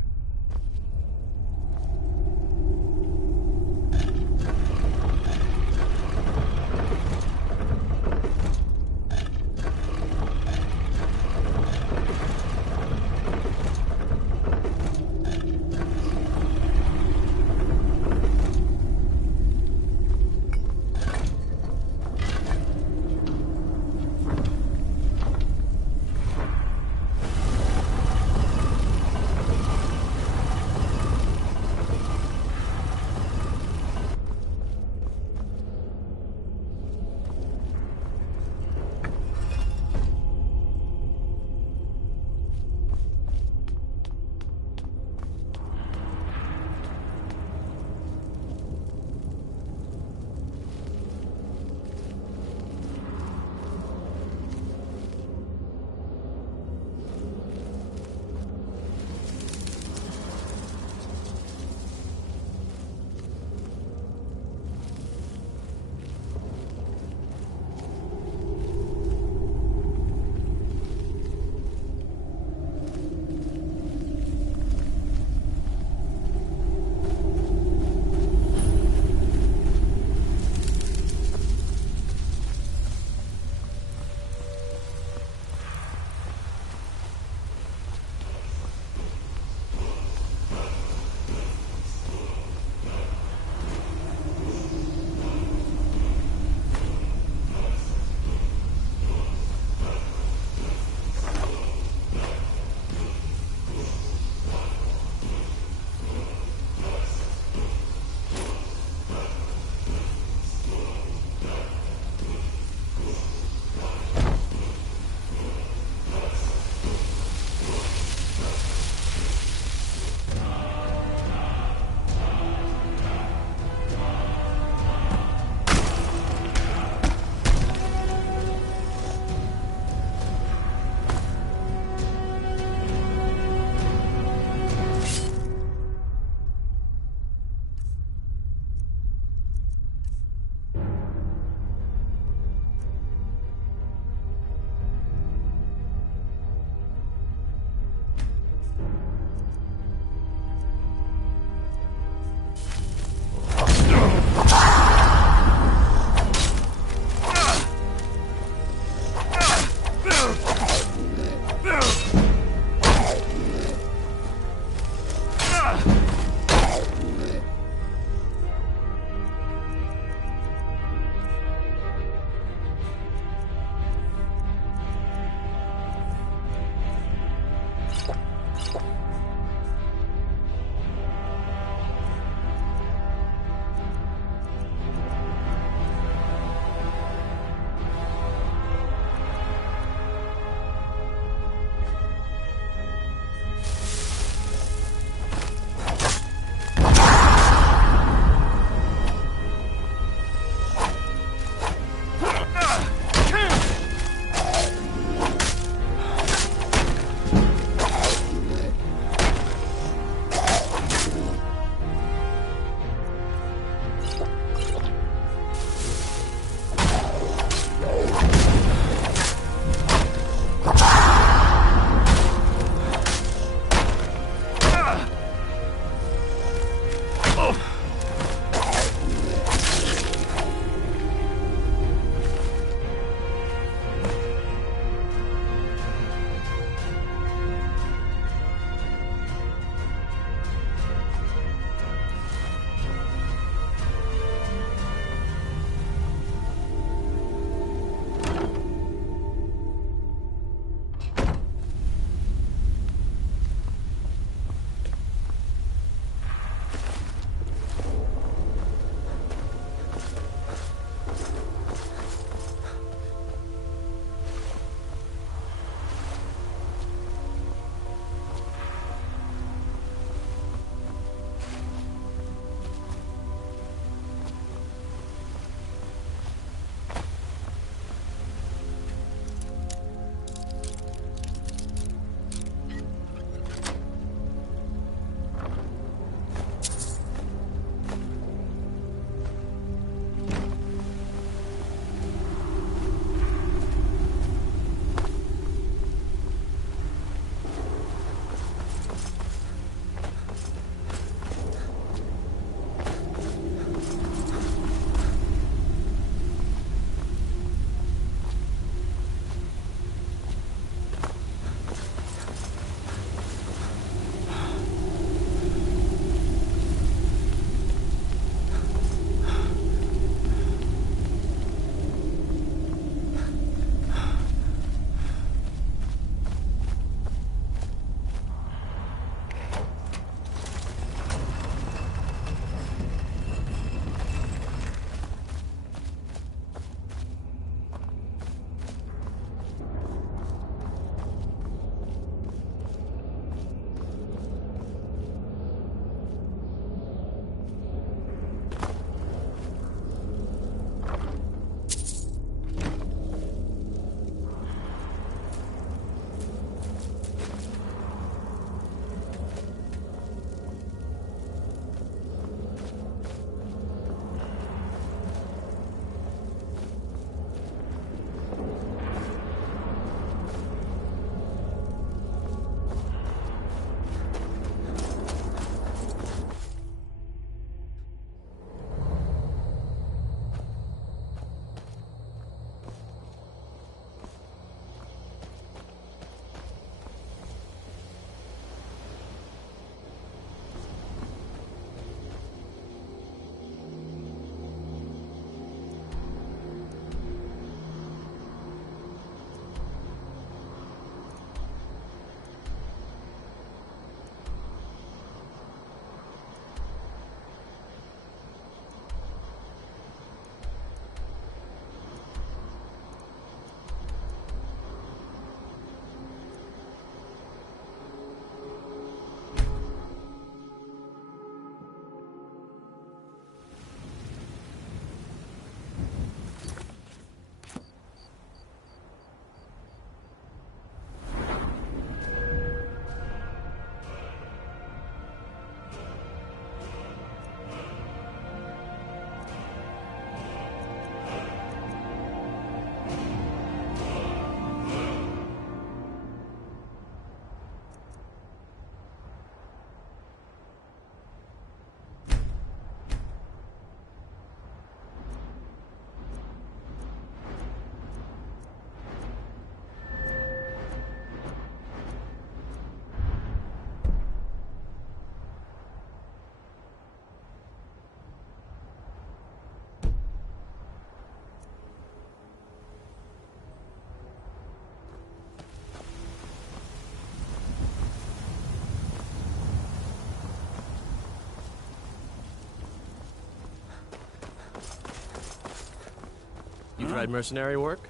tried mercenary work?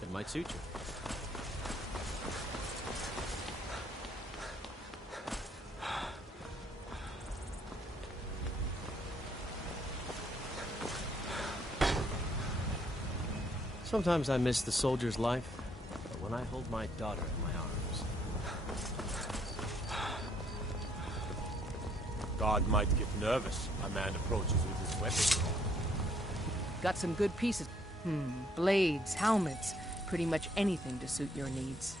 It might suit you. Sometimes I miss the soldier's life, but when I hold my daughter in my arms... God might get nervous. A man approaches with his weapon drawn. Got some good pieces. Blades, helmets, pretty much anything to suit your needs.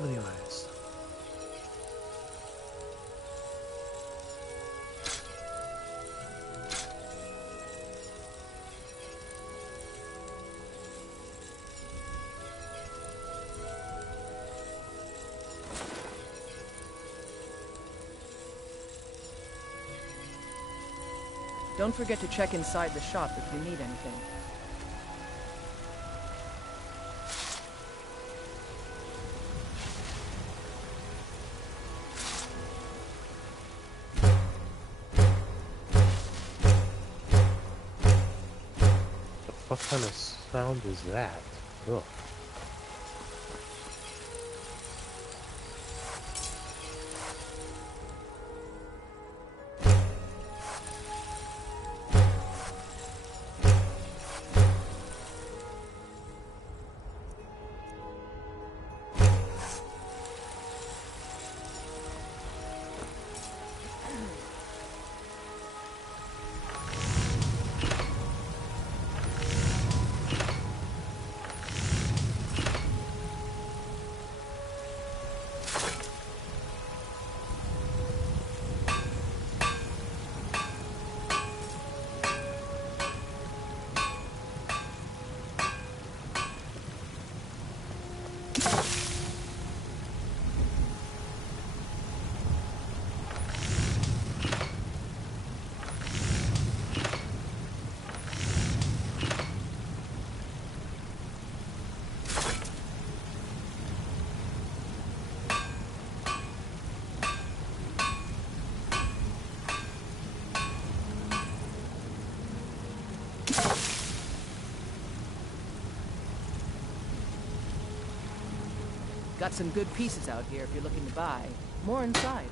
Really honest. Don't forget to check inside the shop if you need anything. What kind of sound is that? Ugh. Got some good pieces out here if you're looking to buy. More inside.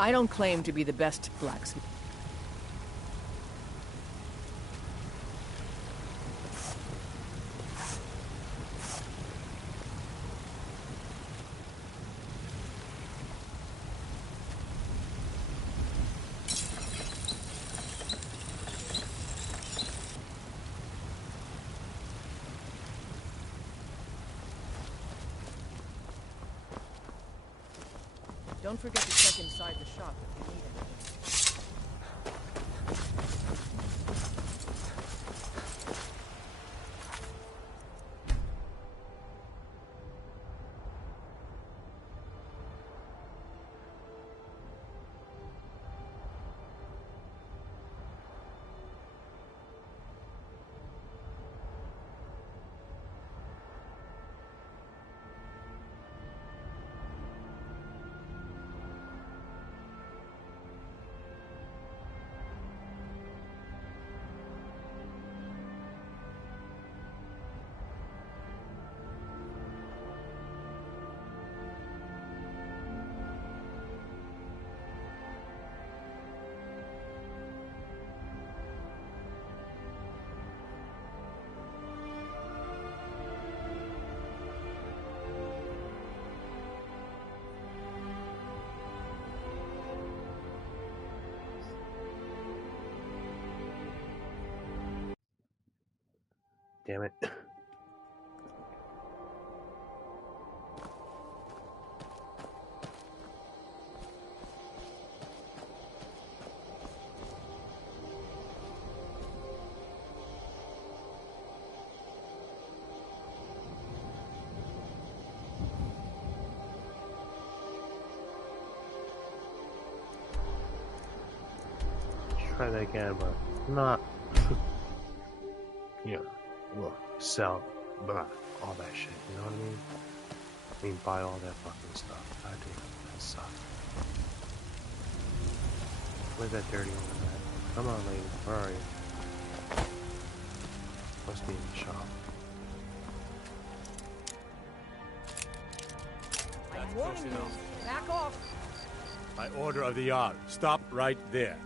I don't claim to be the best blacksmith. Don't forget to check inside the shop if you need anything. damn it. Try that again, but not, you know, look, sell, blah, all that shit, you know what I mean? I mean, buy all that fucking stuff. God damn, that sucks. Where's that dirty one at? Come on, lady, where are you? Must be in the shop. I'm warning you. Back off. By order of the Jarl, stop right there.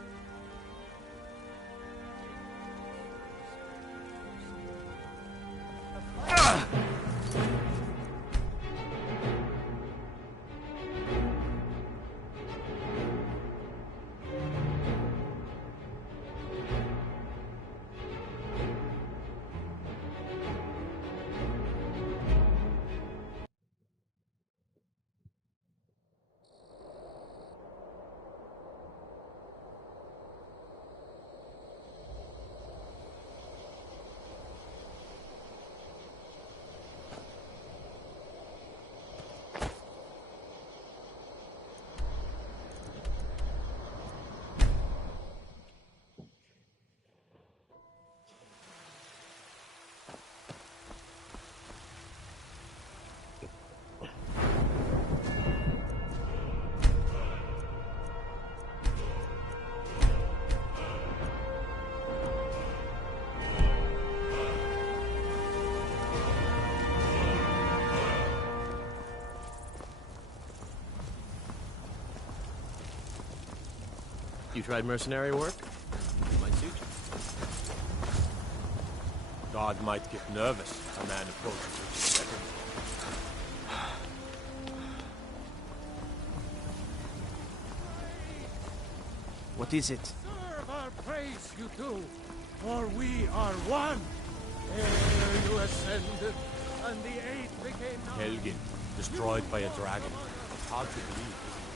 You tried mercenary work? It might suit you. God might get nervous. A man approaches his weapon. What is it? Serve our praise you do, for we are one. Ere you ascended, and the eight became Helgen, destroyed by a dragon. Hard to believe, isn't it?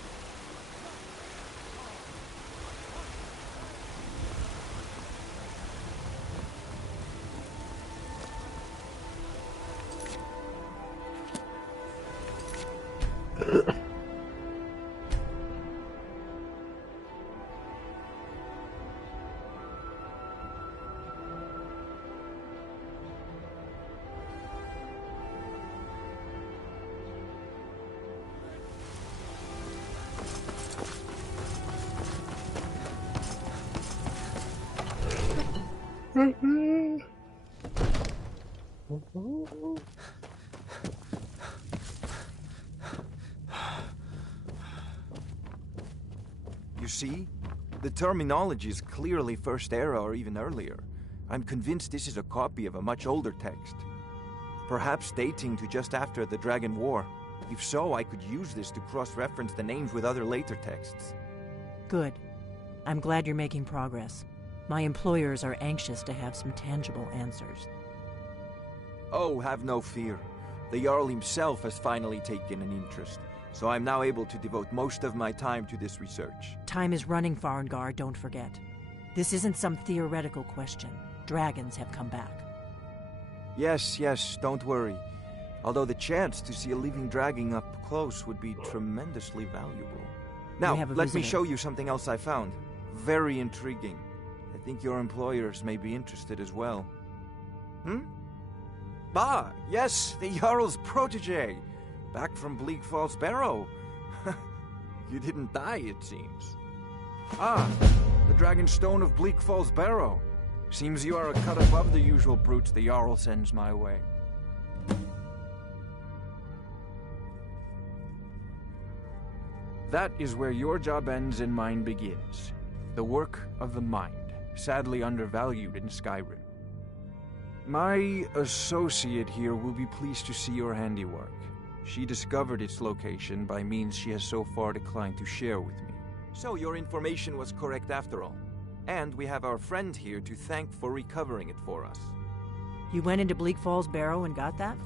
You see? The terminology is clearly First Era or even earlier. I'm convinced this is a copy of a much older text. Perhaps dating to just after the Dragon War. If so, I could use this to cross-reference the names with other later texts. Good. I'm glad you're making progress. My employers are anxious to have some tangible answers. Oh, have no fear. The Jarl himself has finally taken an interest, so I'm now able to devote most of my time to this research. Time is running, Farengar, don't forget. This isn't some theoretical question. Dragons have come back. Yes, don't worry. Although the chance to see a living dragon up close would be tremendously valuable. Now, let me show you something else I found. Very intriguing. I think your employers may be interested as well. Bah, yes, the Jarl's protege. Back from Bleak Falls Barrow. You didn't die, it seems. Ah, the Dragon Stone of Bleak Falls Barrow. Seems you are a cut above the usual brutes the Jarl sends my way. That is where your job ends and mine begins. The work of the mind, sadly undervalued in Skyrim. My associate here will be pleased to see your handiwork. She discovered its location by means she has so far declined to share with me. So your information was correct after all. And we have our friend here to thank for recovering it for us. You went into Bleak Falls Barrow and got that?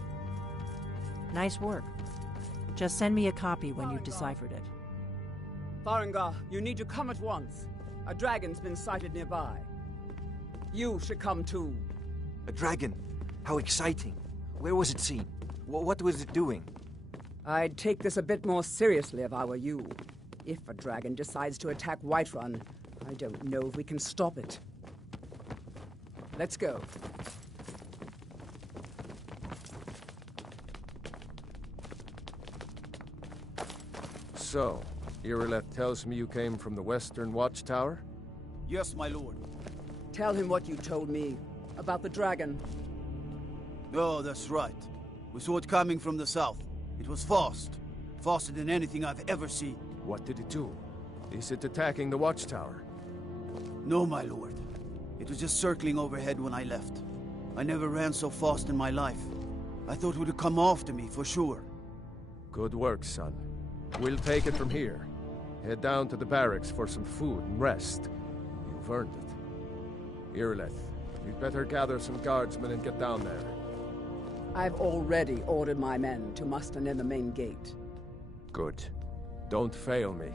Nice work. Just send me a copy when you've deciphered it. Farengar, you need to come at once. A dragon's been sighted nearby. You should come too. A dragon? How exciting. Where was it seen? What was it doing? I'd take this a bit more seriously if I were you. If a dragon decides to attack Whiterun, I don't know if we can stop it. Let's go. So, Irileth tells me you came from the Western Watchtower? Yes, my lord. Tell him what you told me about the dragon. Oh, that's right. We saw it coming from the south. It was fast. Faster than anything I've ever seen. What did it do? Is it attacking the Watchtower? No, my lord. It was just circling overhead when I left. I never ran so fast in my life. I thought it would come after me, for sure. Good work, son. We'll take it from here. Head down to the barracks for some food and rest. You've earned it. Irileth, you'd better gather some guardsmen and get down there. I've already ordered my men to muster near the main gate. Good. Don't fail me.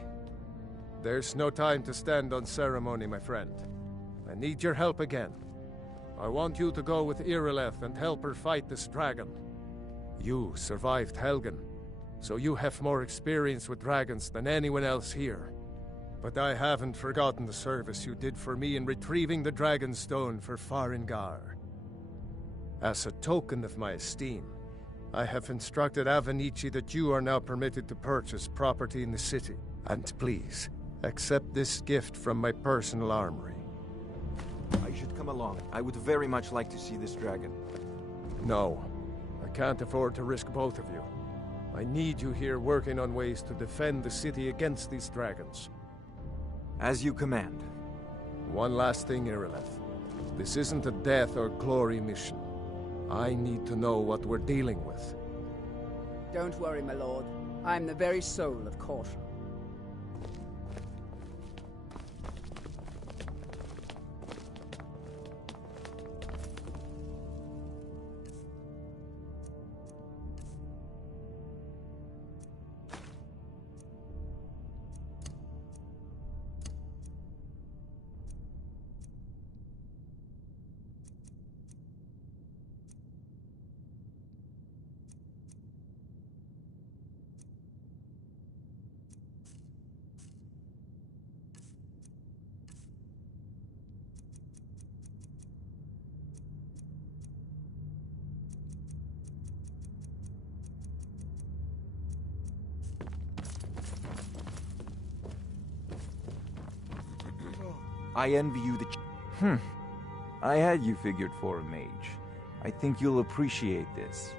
There's no time to stand on ceremony, my friend. I need your help again. I want you to go with Irileth and help her fight this dragon. You survived Helgen, so you have more experience with dragons than anyone else here. But I haven't forgotten the service you did for me in retrieving the Dragon Stone for Farengar. As a token of my esteem, I have instructed Avenici that you are now permitted to purchase property in the city. And please, accept this gift from my personal armory. I should come along. I would very much like to see this dragon. No, I can't afford to risk both of you. I need you here working on ways to defend the city against these dragons. As you command. One last thing, Irileth. This isn't a death or glory mission. I need to know what we're dealing with. Don't worry, my lord. I'm the very soul of caution. I envy you the I had you figured for a mage. I think you'll appreciate this.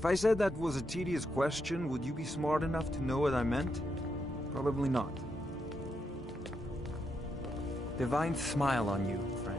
If I said that was a tedious question, would you be smart enough to know what I meant? Probably not. Divine smile on you, friend.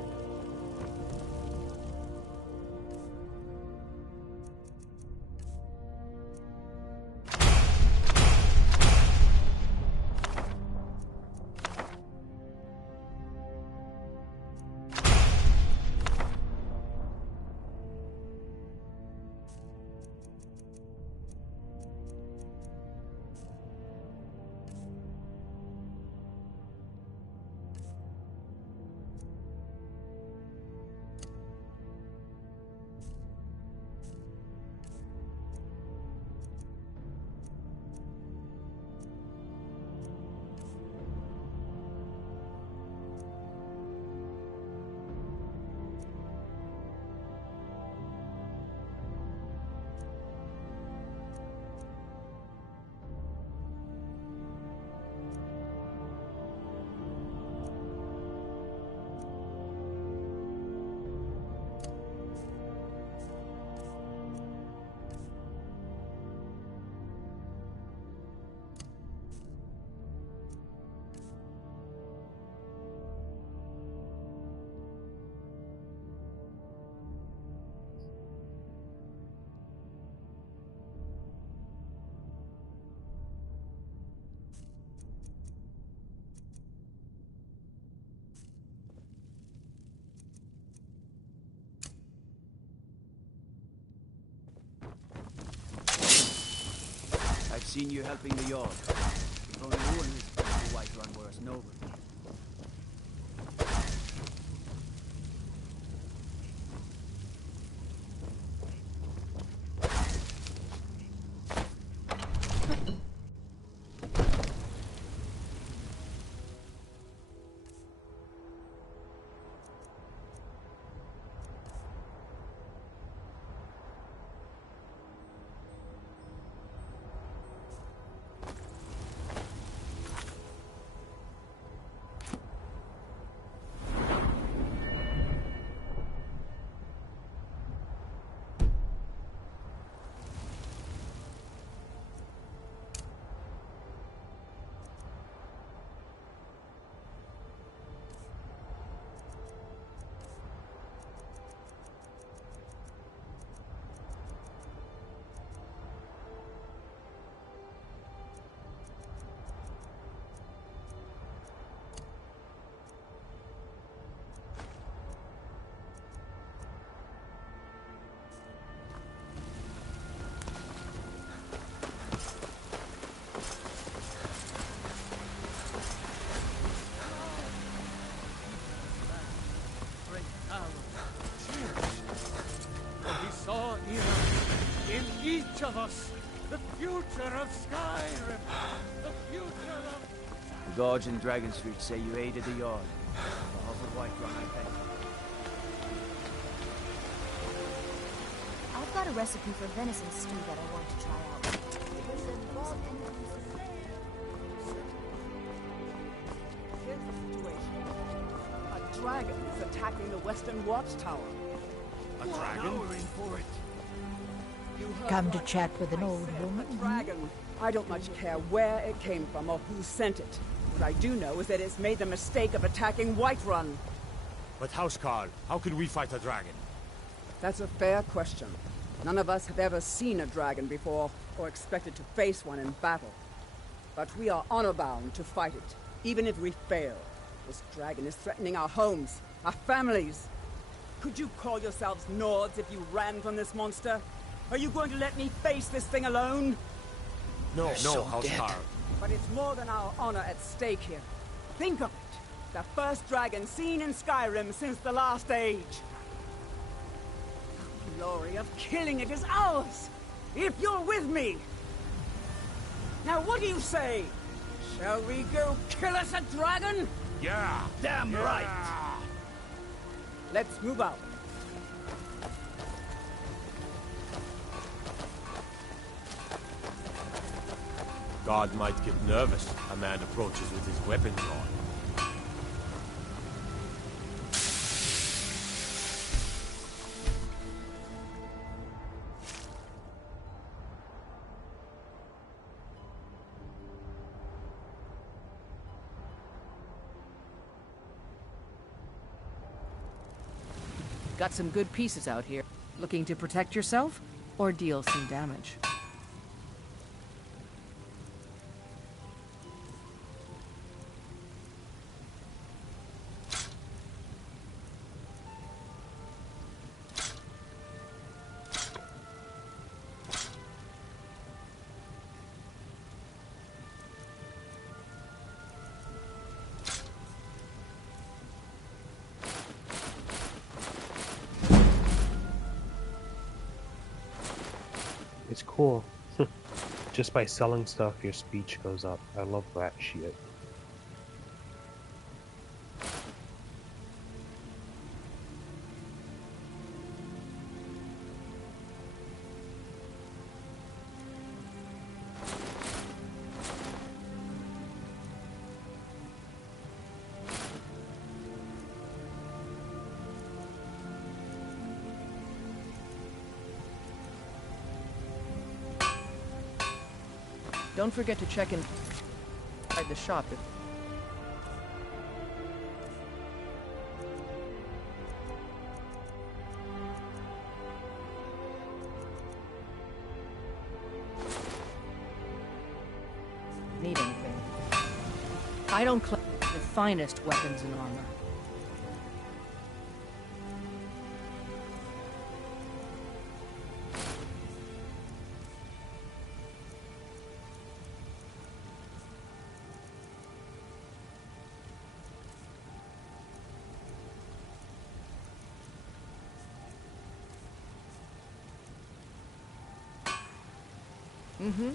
I've seen you helping the Yard. If only you and this White Run were as noble. In each of us, the future of Skyrim, the future of... The guards in Dragon Street say you aided the Yard. On behalf of Whiterun, I thank you. I've got a recipe for venison stew that I want to try out. Here's the situation. A dragon is attacking the Western Watchtower. A dragon? Now we're in for it. Come to chat with an old woman? A dragon. I don't much care where it came from or who sent it. What I do know is that it's made the mistake of attacking Whiterun. But Housecarl, how can we fight a dragon? That's a fair question. None of us have ever seen a dragon before, or expected to face one in battle. But we are honor-bound to fight it, even if we fail. This dragon is threatening our homes, our families. Could you call yourselves Nords if you ran from this monster? Are you going to let me face this thing alone? No, Housecarl. But it's more than our honor at stake here. Think of it. The first dragon seen in Skyrim since the Last Age. The glory of killing it is ours, if you're with me. Now what do you say? Shall we go kill us a dragon? Yeah! Damn right! Let's move out. God might get nervous. A man approaches with his weapon drawn. Got some good pieces out here. Looking to protect yourself or deal some damage? It's cool. Just by selling stuff, your speech goes up. I love that shit. Don't forget to check inside the shop if... need anything. I don't claim the finest weapons and armor. Mm-hmm.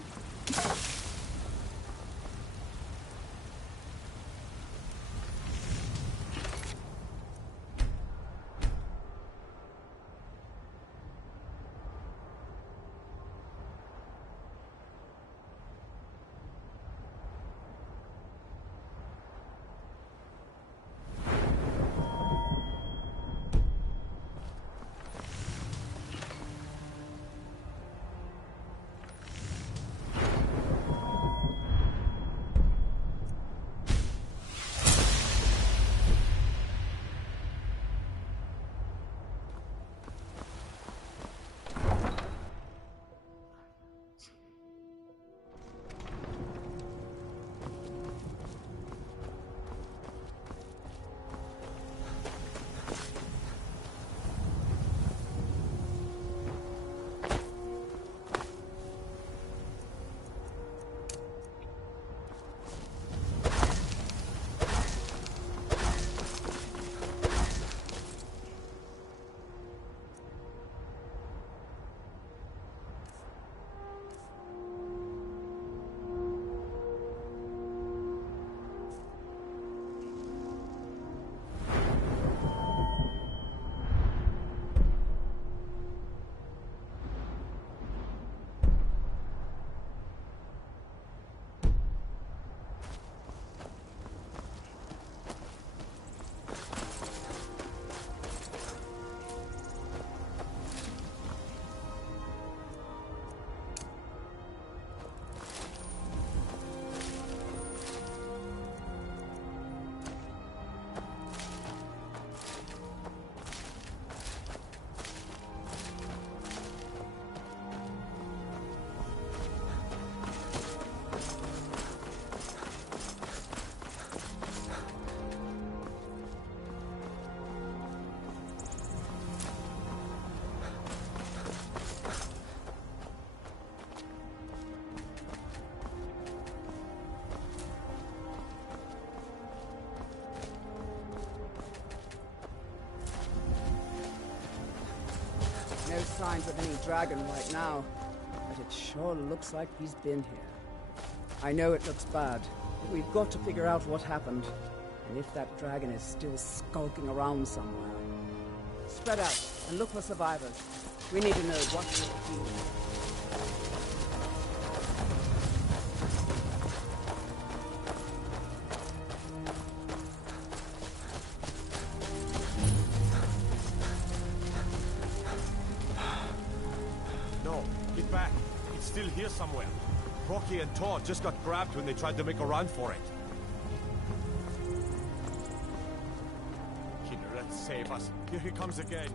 No signs of any dragon right now, but it sure looks like he's been here. I know it looks bad, but we've got to figure out what happened, and if that dragon is still skulking around somewhere. Spread out and look for survivors. We need to know what to do. No, get back. It's still here somewhere. Rocky and Todd just got grabbed when they tried to make a run for it. Kynareth, save us. Here he comes again.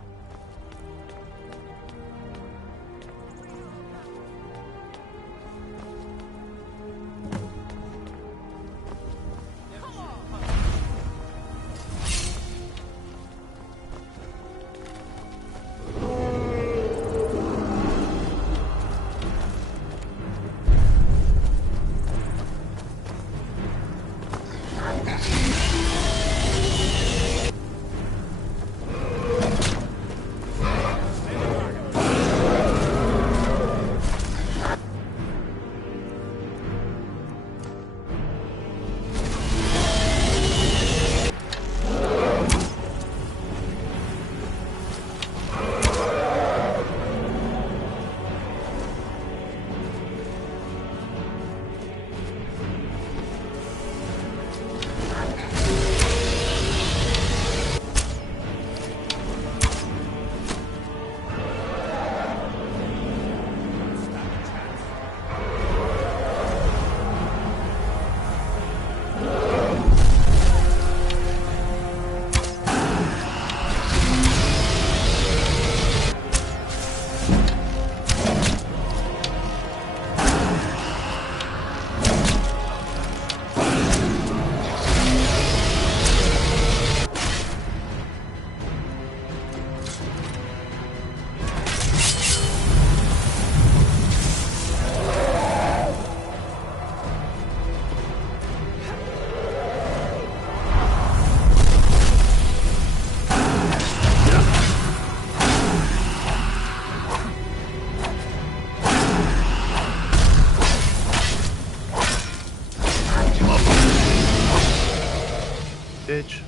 bitch.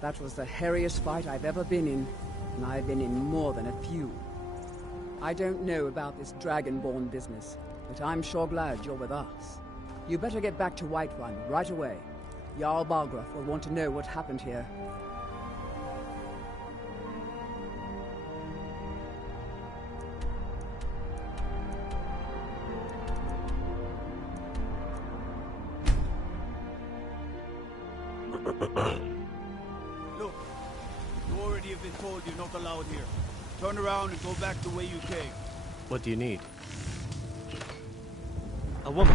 That was the hairiest fight I've ever been in, and I've been in more than a few. I don't know about this Dragonborn business, but I'm sure glad you're with us. You better get back to Whiterun right away. Jarl Balgruuf will want to know what happened here. Look, you already have been told you're not allowed here. Turn around and go back the way you came. What do you need? A woman,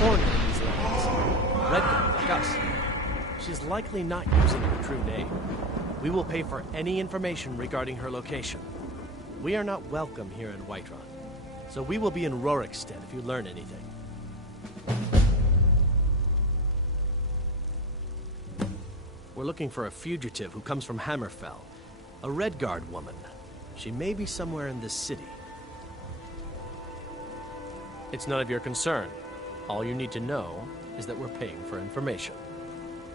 born in these lands. Redguard like us. She's likely not using her true name. We will pay for any information regarding her location. We are not welcome here in Whiterun, so we will be in Rorikstead if you learn anything. We're looking for a fugitive who comes from Hammerfell. A Redguard woman. She may be somewhere in this city. It's none of your concern. All you need to know is that we're paying for information.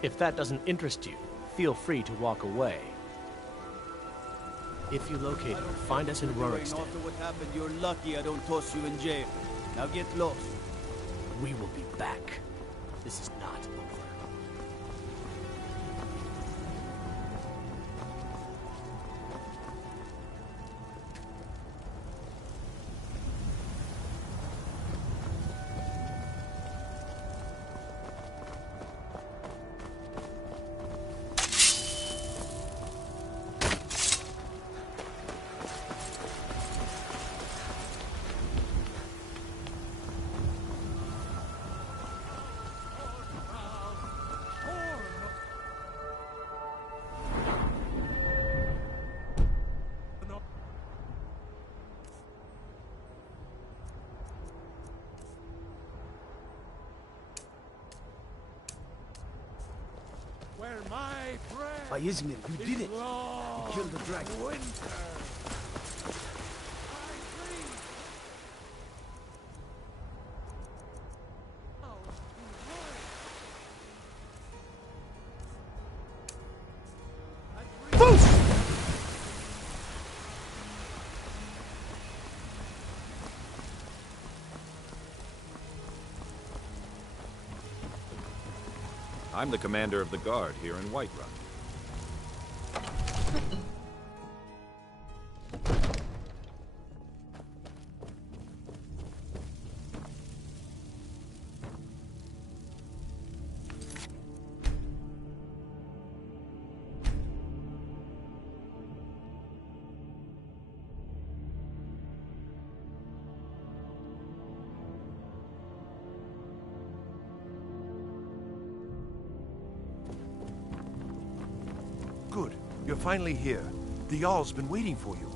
If that doesn't interest you, feel free to walk away. If you locate her, find us in Rorikstead. After what happened, you're lucky I don't toss you in jail. Now get lost. We will be back. This is not over. Where my breath Isn't you did it. You long killed the dragon. winter. I'm the commander of the guard here in Whiterun. Good. You're finally here. The Jarl's been waiting for you.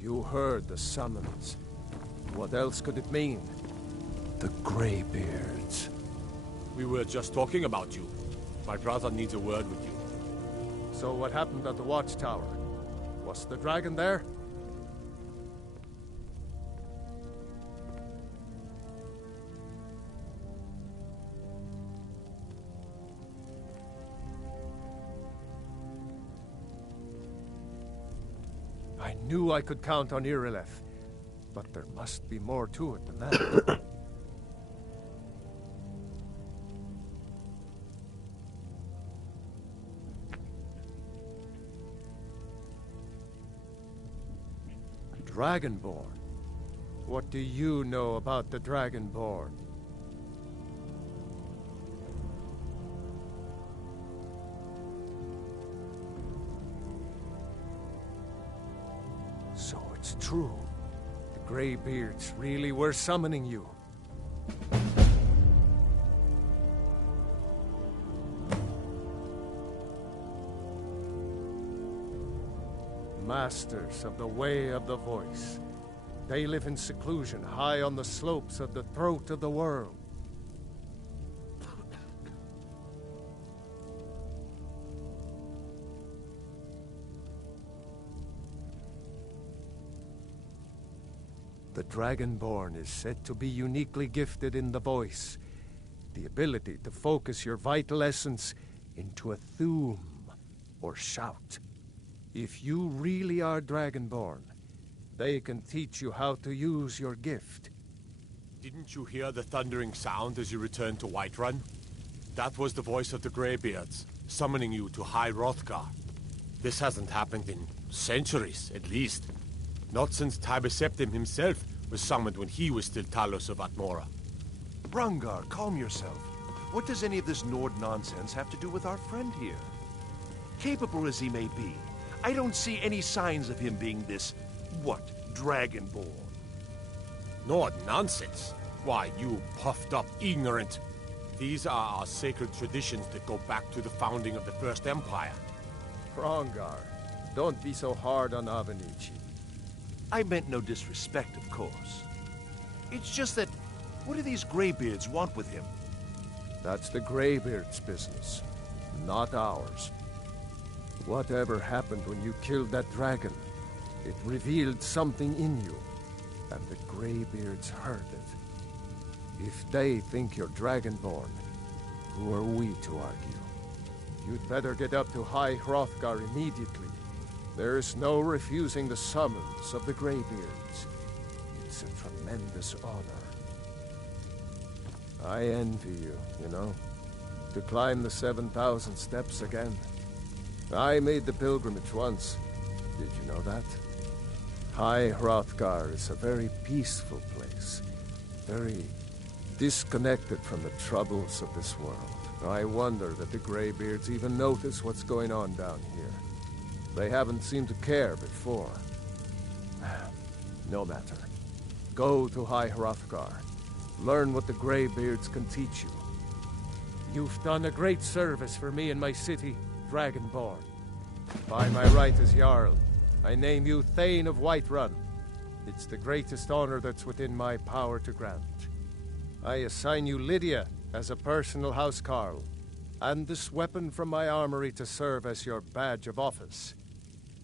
You heard the summons. What else could it mean? The Greybeards. We were just talking about you. My brother needs a word with you. So what happened at the watchtower? Was the dragon there? I knew I could count on Irileth, but there must be more to it than that. Dragonborn? What do you know about the Dragonborn? So it's true. The Greybeards really were summoning you. Masters of the Way of the Voice. They live in seclusion high on the slopes of the throat of the world. The Dragonborn is said to be uniquely gifted in the voice, the ability to focus your vital essence into a thum, or shout. If you really are Dragonborn, they can teach you how to use your gift. Didn't you hear the thundering sound as you returned to Whiterun? That was the voice of the Greybeards, summoning you to High Hrothgar. This hasn't happened in centuries, at least. Not since Tibeseptim himself was summoned when he was still Talos of Atmora. Brungar, calm yourself. What does any of this Nord nonsense have to do with our friend here? Capable as he may be, I don't see any signs of him being this, Dragonborn. Nord nonsense? Why, you puffed up ignorant. These are our sacred traditions that go back to the founding of the First Empire. Brungar, don't be so hard on Avenici. I meant no disrespect, of course. It's just that, what do these Greybeards want with him? That's the Greybeards' business, not ours. Whatever happened when you killed that dragon, it revealed something in you, and the Greybeards heard it. If they think you're Dragonborn, who are we to argue? You'd better get up to High Hrothgar immediately. There's no refusing the summons of the Greybeards. It's a tremendous honor. I envy you, you know, to climb the 7,000 steps again. I made the pilgrimage once. Did you know that? High Hrothgar is a very peaceful place. Very disconnected from the troubles of this world. I wonder that the Greybeards even notice what's going on down here. They haven't seemed to care before. No matter. Go to High Hrothgar. Learn what the Greybeards can teach you. You've done a great service for me and my city, Dragonborn. By my right as Jarl, I name you Thane of Whiterun. It's the greatest honor that's within my power to grant. I assign you Lydia as a personal housecarl, and this weapon from my armory to serve as your badge of office.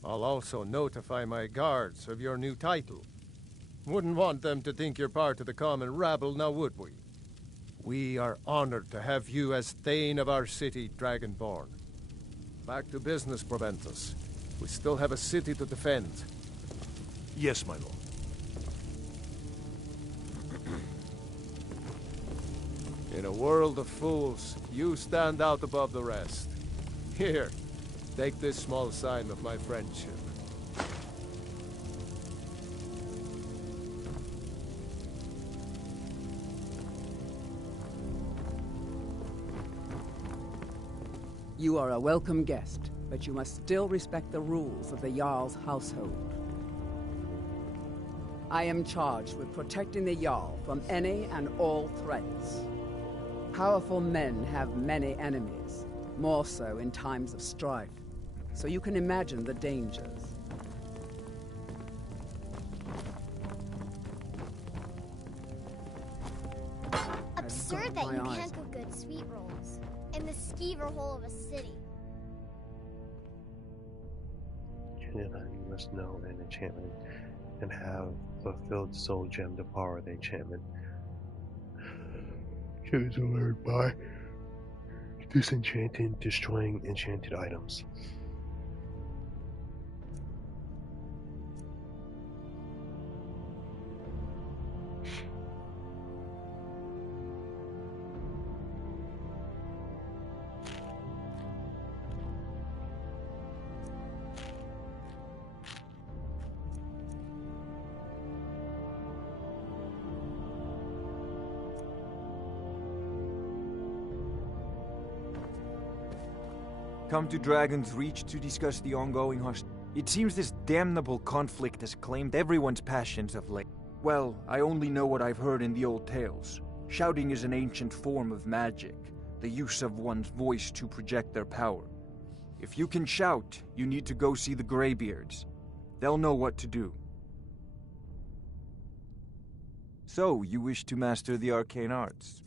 I'll also notify my guards of your new title. Wouldn't want them to think you're part of the common rabble, now would we? We are honored to have you as Thane of our city, Dragonborn. Back to business, Proventus. We still have a city to defend. Yes, my lord. In a world of fools, you stand out above the rest. Here, take this small sign of my friendship. You are a welcome guest, but you must still respect the rules of the Jarl's household. I am charged with protecting the Jarl from any and all threats. Powerful men have many enemies, more so in times of strife, so you can imagine the dangers. Absurd heard that My you eyes. can't cook good sweet rolls in the skeever hole of a city. You must know an enchantment and have fulfilled soul gem to power the enchantment. Choose to learn by disenchanting, destroying enchanted items. Come to Dragon's Reach to discuss the ongoing It seems this damnable conflict has claimed everyone's passions of late. Well, I only know what I've heard in the old tales. Shouting is an ancient form of magic, the use of one's voice to project their power. If you can shout, you need to go see the Greybeards. They'll know what to do. So, you wish to master the arcane arts?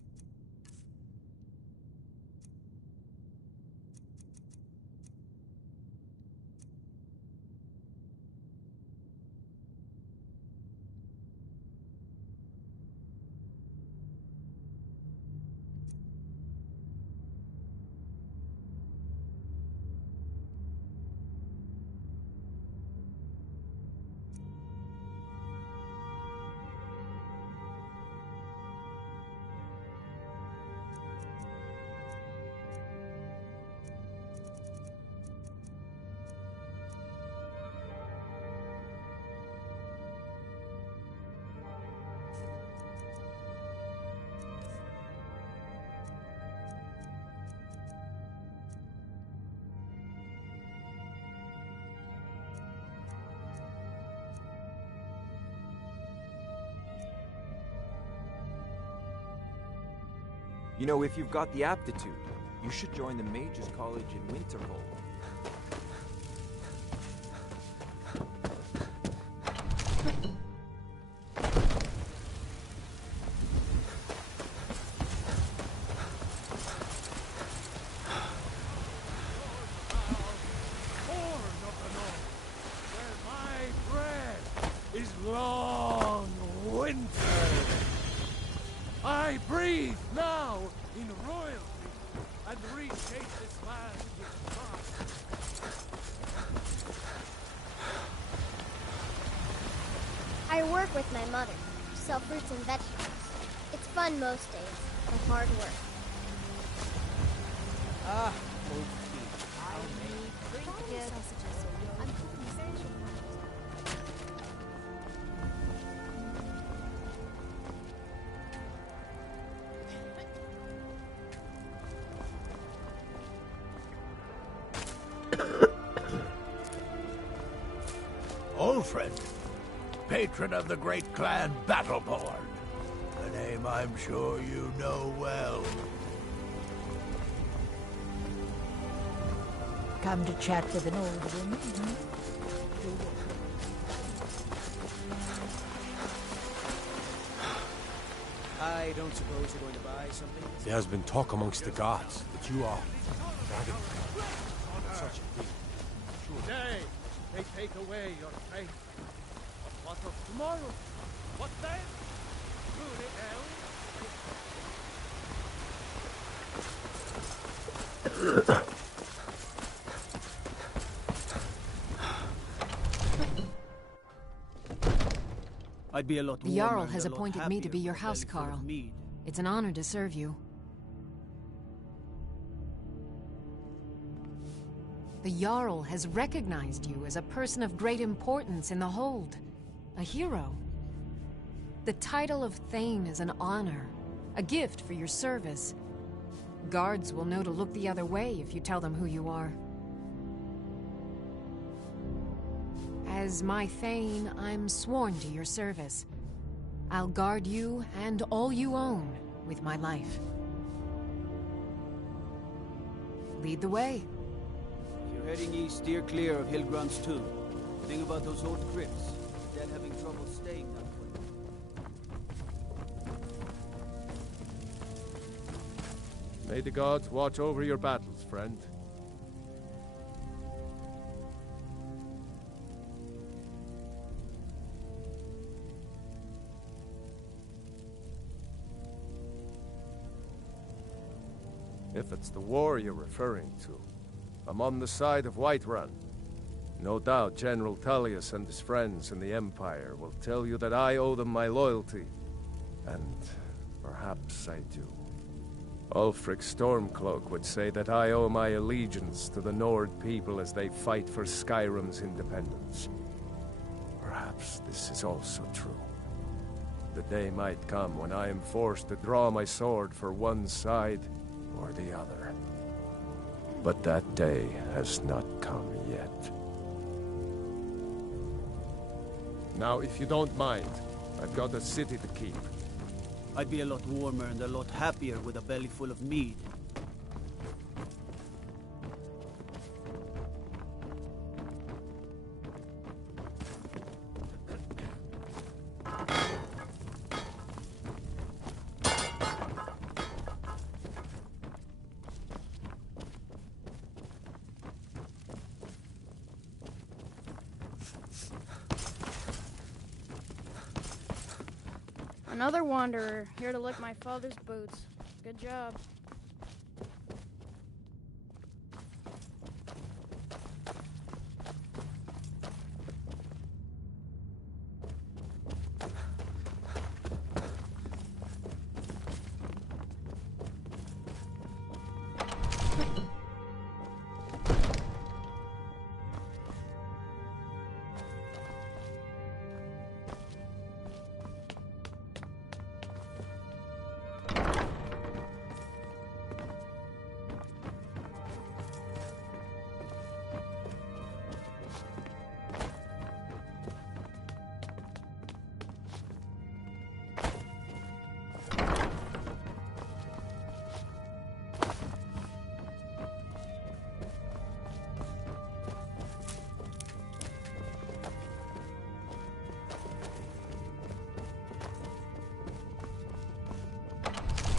You know, if you've got the aptitude, you should join the Mages College in Winterhold. Long winter. I breathe now in royalty and reshape this land with trust. I work with my mother, sell fruits and vegetables. It's fun most days, but hard work. Ah, I made cricket sausages. I'm cooking special Old friend, patron of the great clan Battleborn. A name I'm sure you know well. Come to chat with an old woman? I don't suppose you're going to buy something? There has been talk amongst the gods that you are dragon. Such a thing. Today, they take away your faith. But what of tomorrow? What then? Through the I'd be a lot The warmer Jarl and has a lot appointed me to be happier your with a house, belly full of Carl. mead. It's an honor to serve you. The Jarl has recognized you as a person of great importance in the Hold. A hero. The title of Thane is an honor, a gift for your service. Guards will know to look the other way if you tell them who you are. As my Thane, I'm sworn to your service. I'll guard you and all you own with my life. Lead the way. If you're heading east, steer clear of Hillgrund's tomb. Thing about those old crypts, dead having trouble staying that way. May the gods watch over your battles, friend. If it's the war you're referring to, I'm on the side of Whiterun. No doubt General Tullius and his friends in the Empire will tell you that I owe them my loyalty. And perhaps I do. Ulfric Stormcloak would say that I owe my allegiance to the Nord people as they fight for Skyrim's independence. Perhaps this is also true. The day might come when I am forced to draw my sword for one side or the other. But that day has not come yet. Now, if you don't mind, I've got a city to keep. I'd be a lot warmer and a lot happier with a belly full of mead. Another wanderer, here to lick my father's boots. Good job.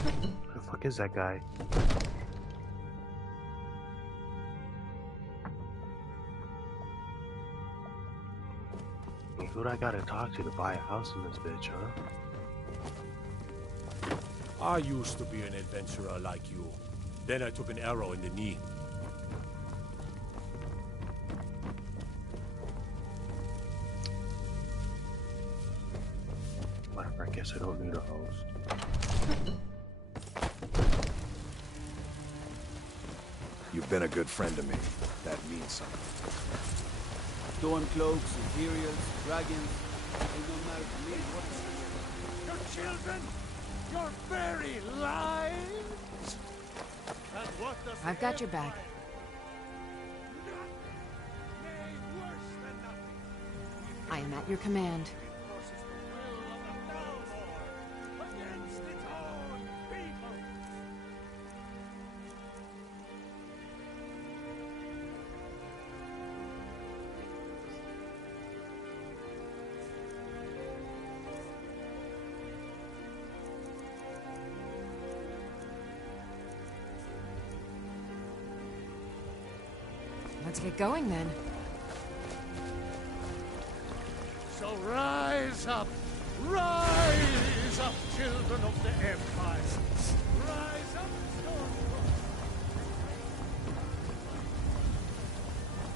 Who the fuck is that guy? Who'd I gotta talk to buy a house in this bitch, huh? I used to be an adventurer like you. Then I took an arrow in the knee. Whatever, I guess I don't need a host. You've been a good friend to me. That means something. Stormcloaks, Imperials, dragons. They don't matter to me what Your children? Your very lives? And what does I've got your back. I am at your command. Let's get going then. So rise up, children of the Empire. Rise up, Stormcloaks.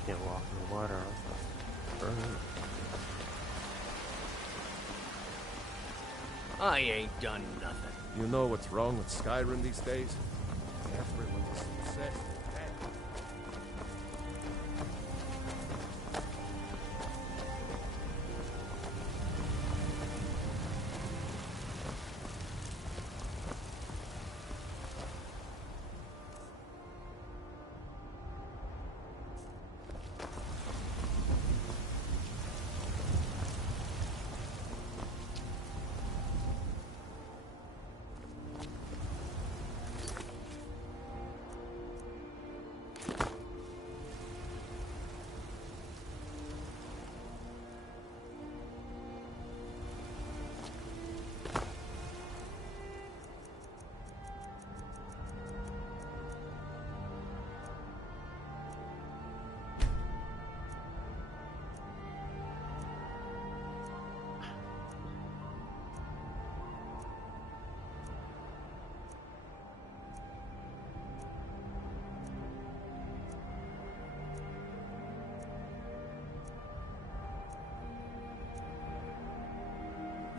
Can't walk in the water, huh? I ain't done nothing. You know what's wrong with Skyrim these days? Everyone's obsessed with death.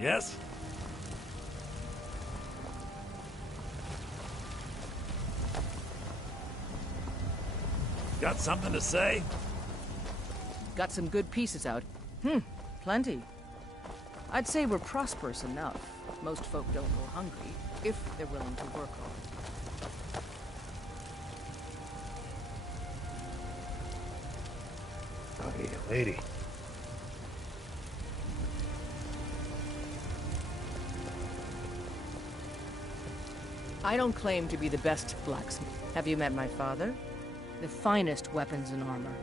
Yes? Got something to say? Got some good pieces out. Plenty. I'd say we're prosperous enough. Most folk don't go hungry, if they're willing to work hard. Oh, yeah, lady. I don't claim to be the best blacksmith. Have you met my father? The finest weapons and armor.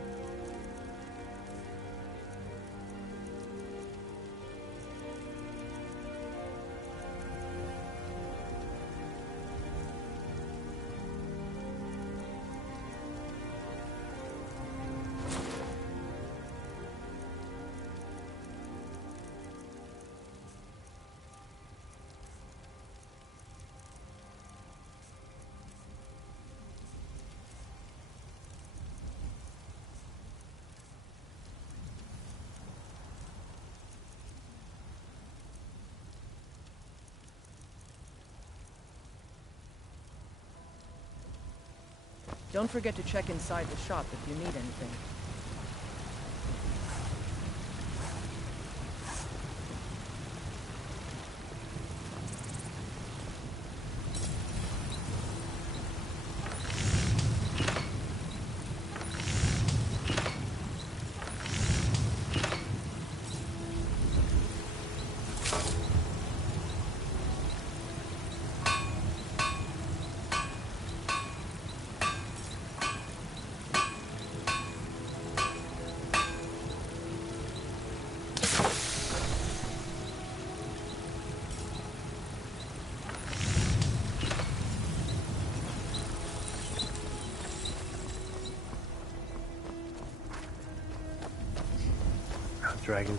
Don't forget to check inside the shop if you need anything. Dragons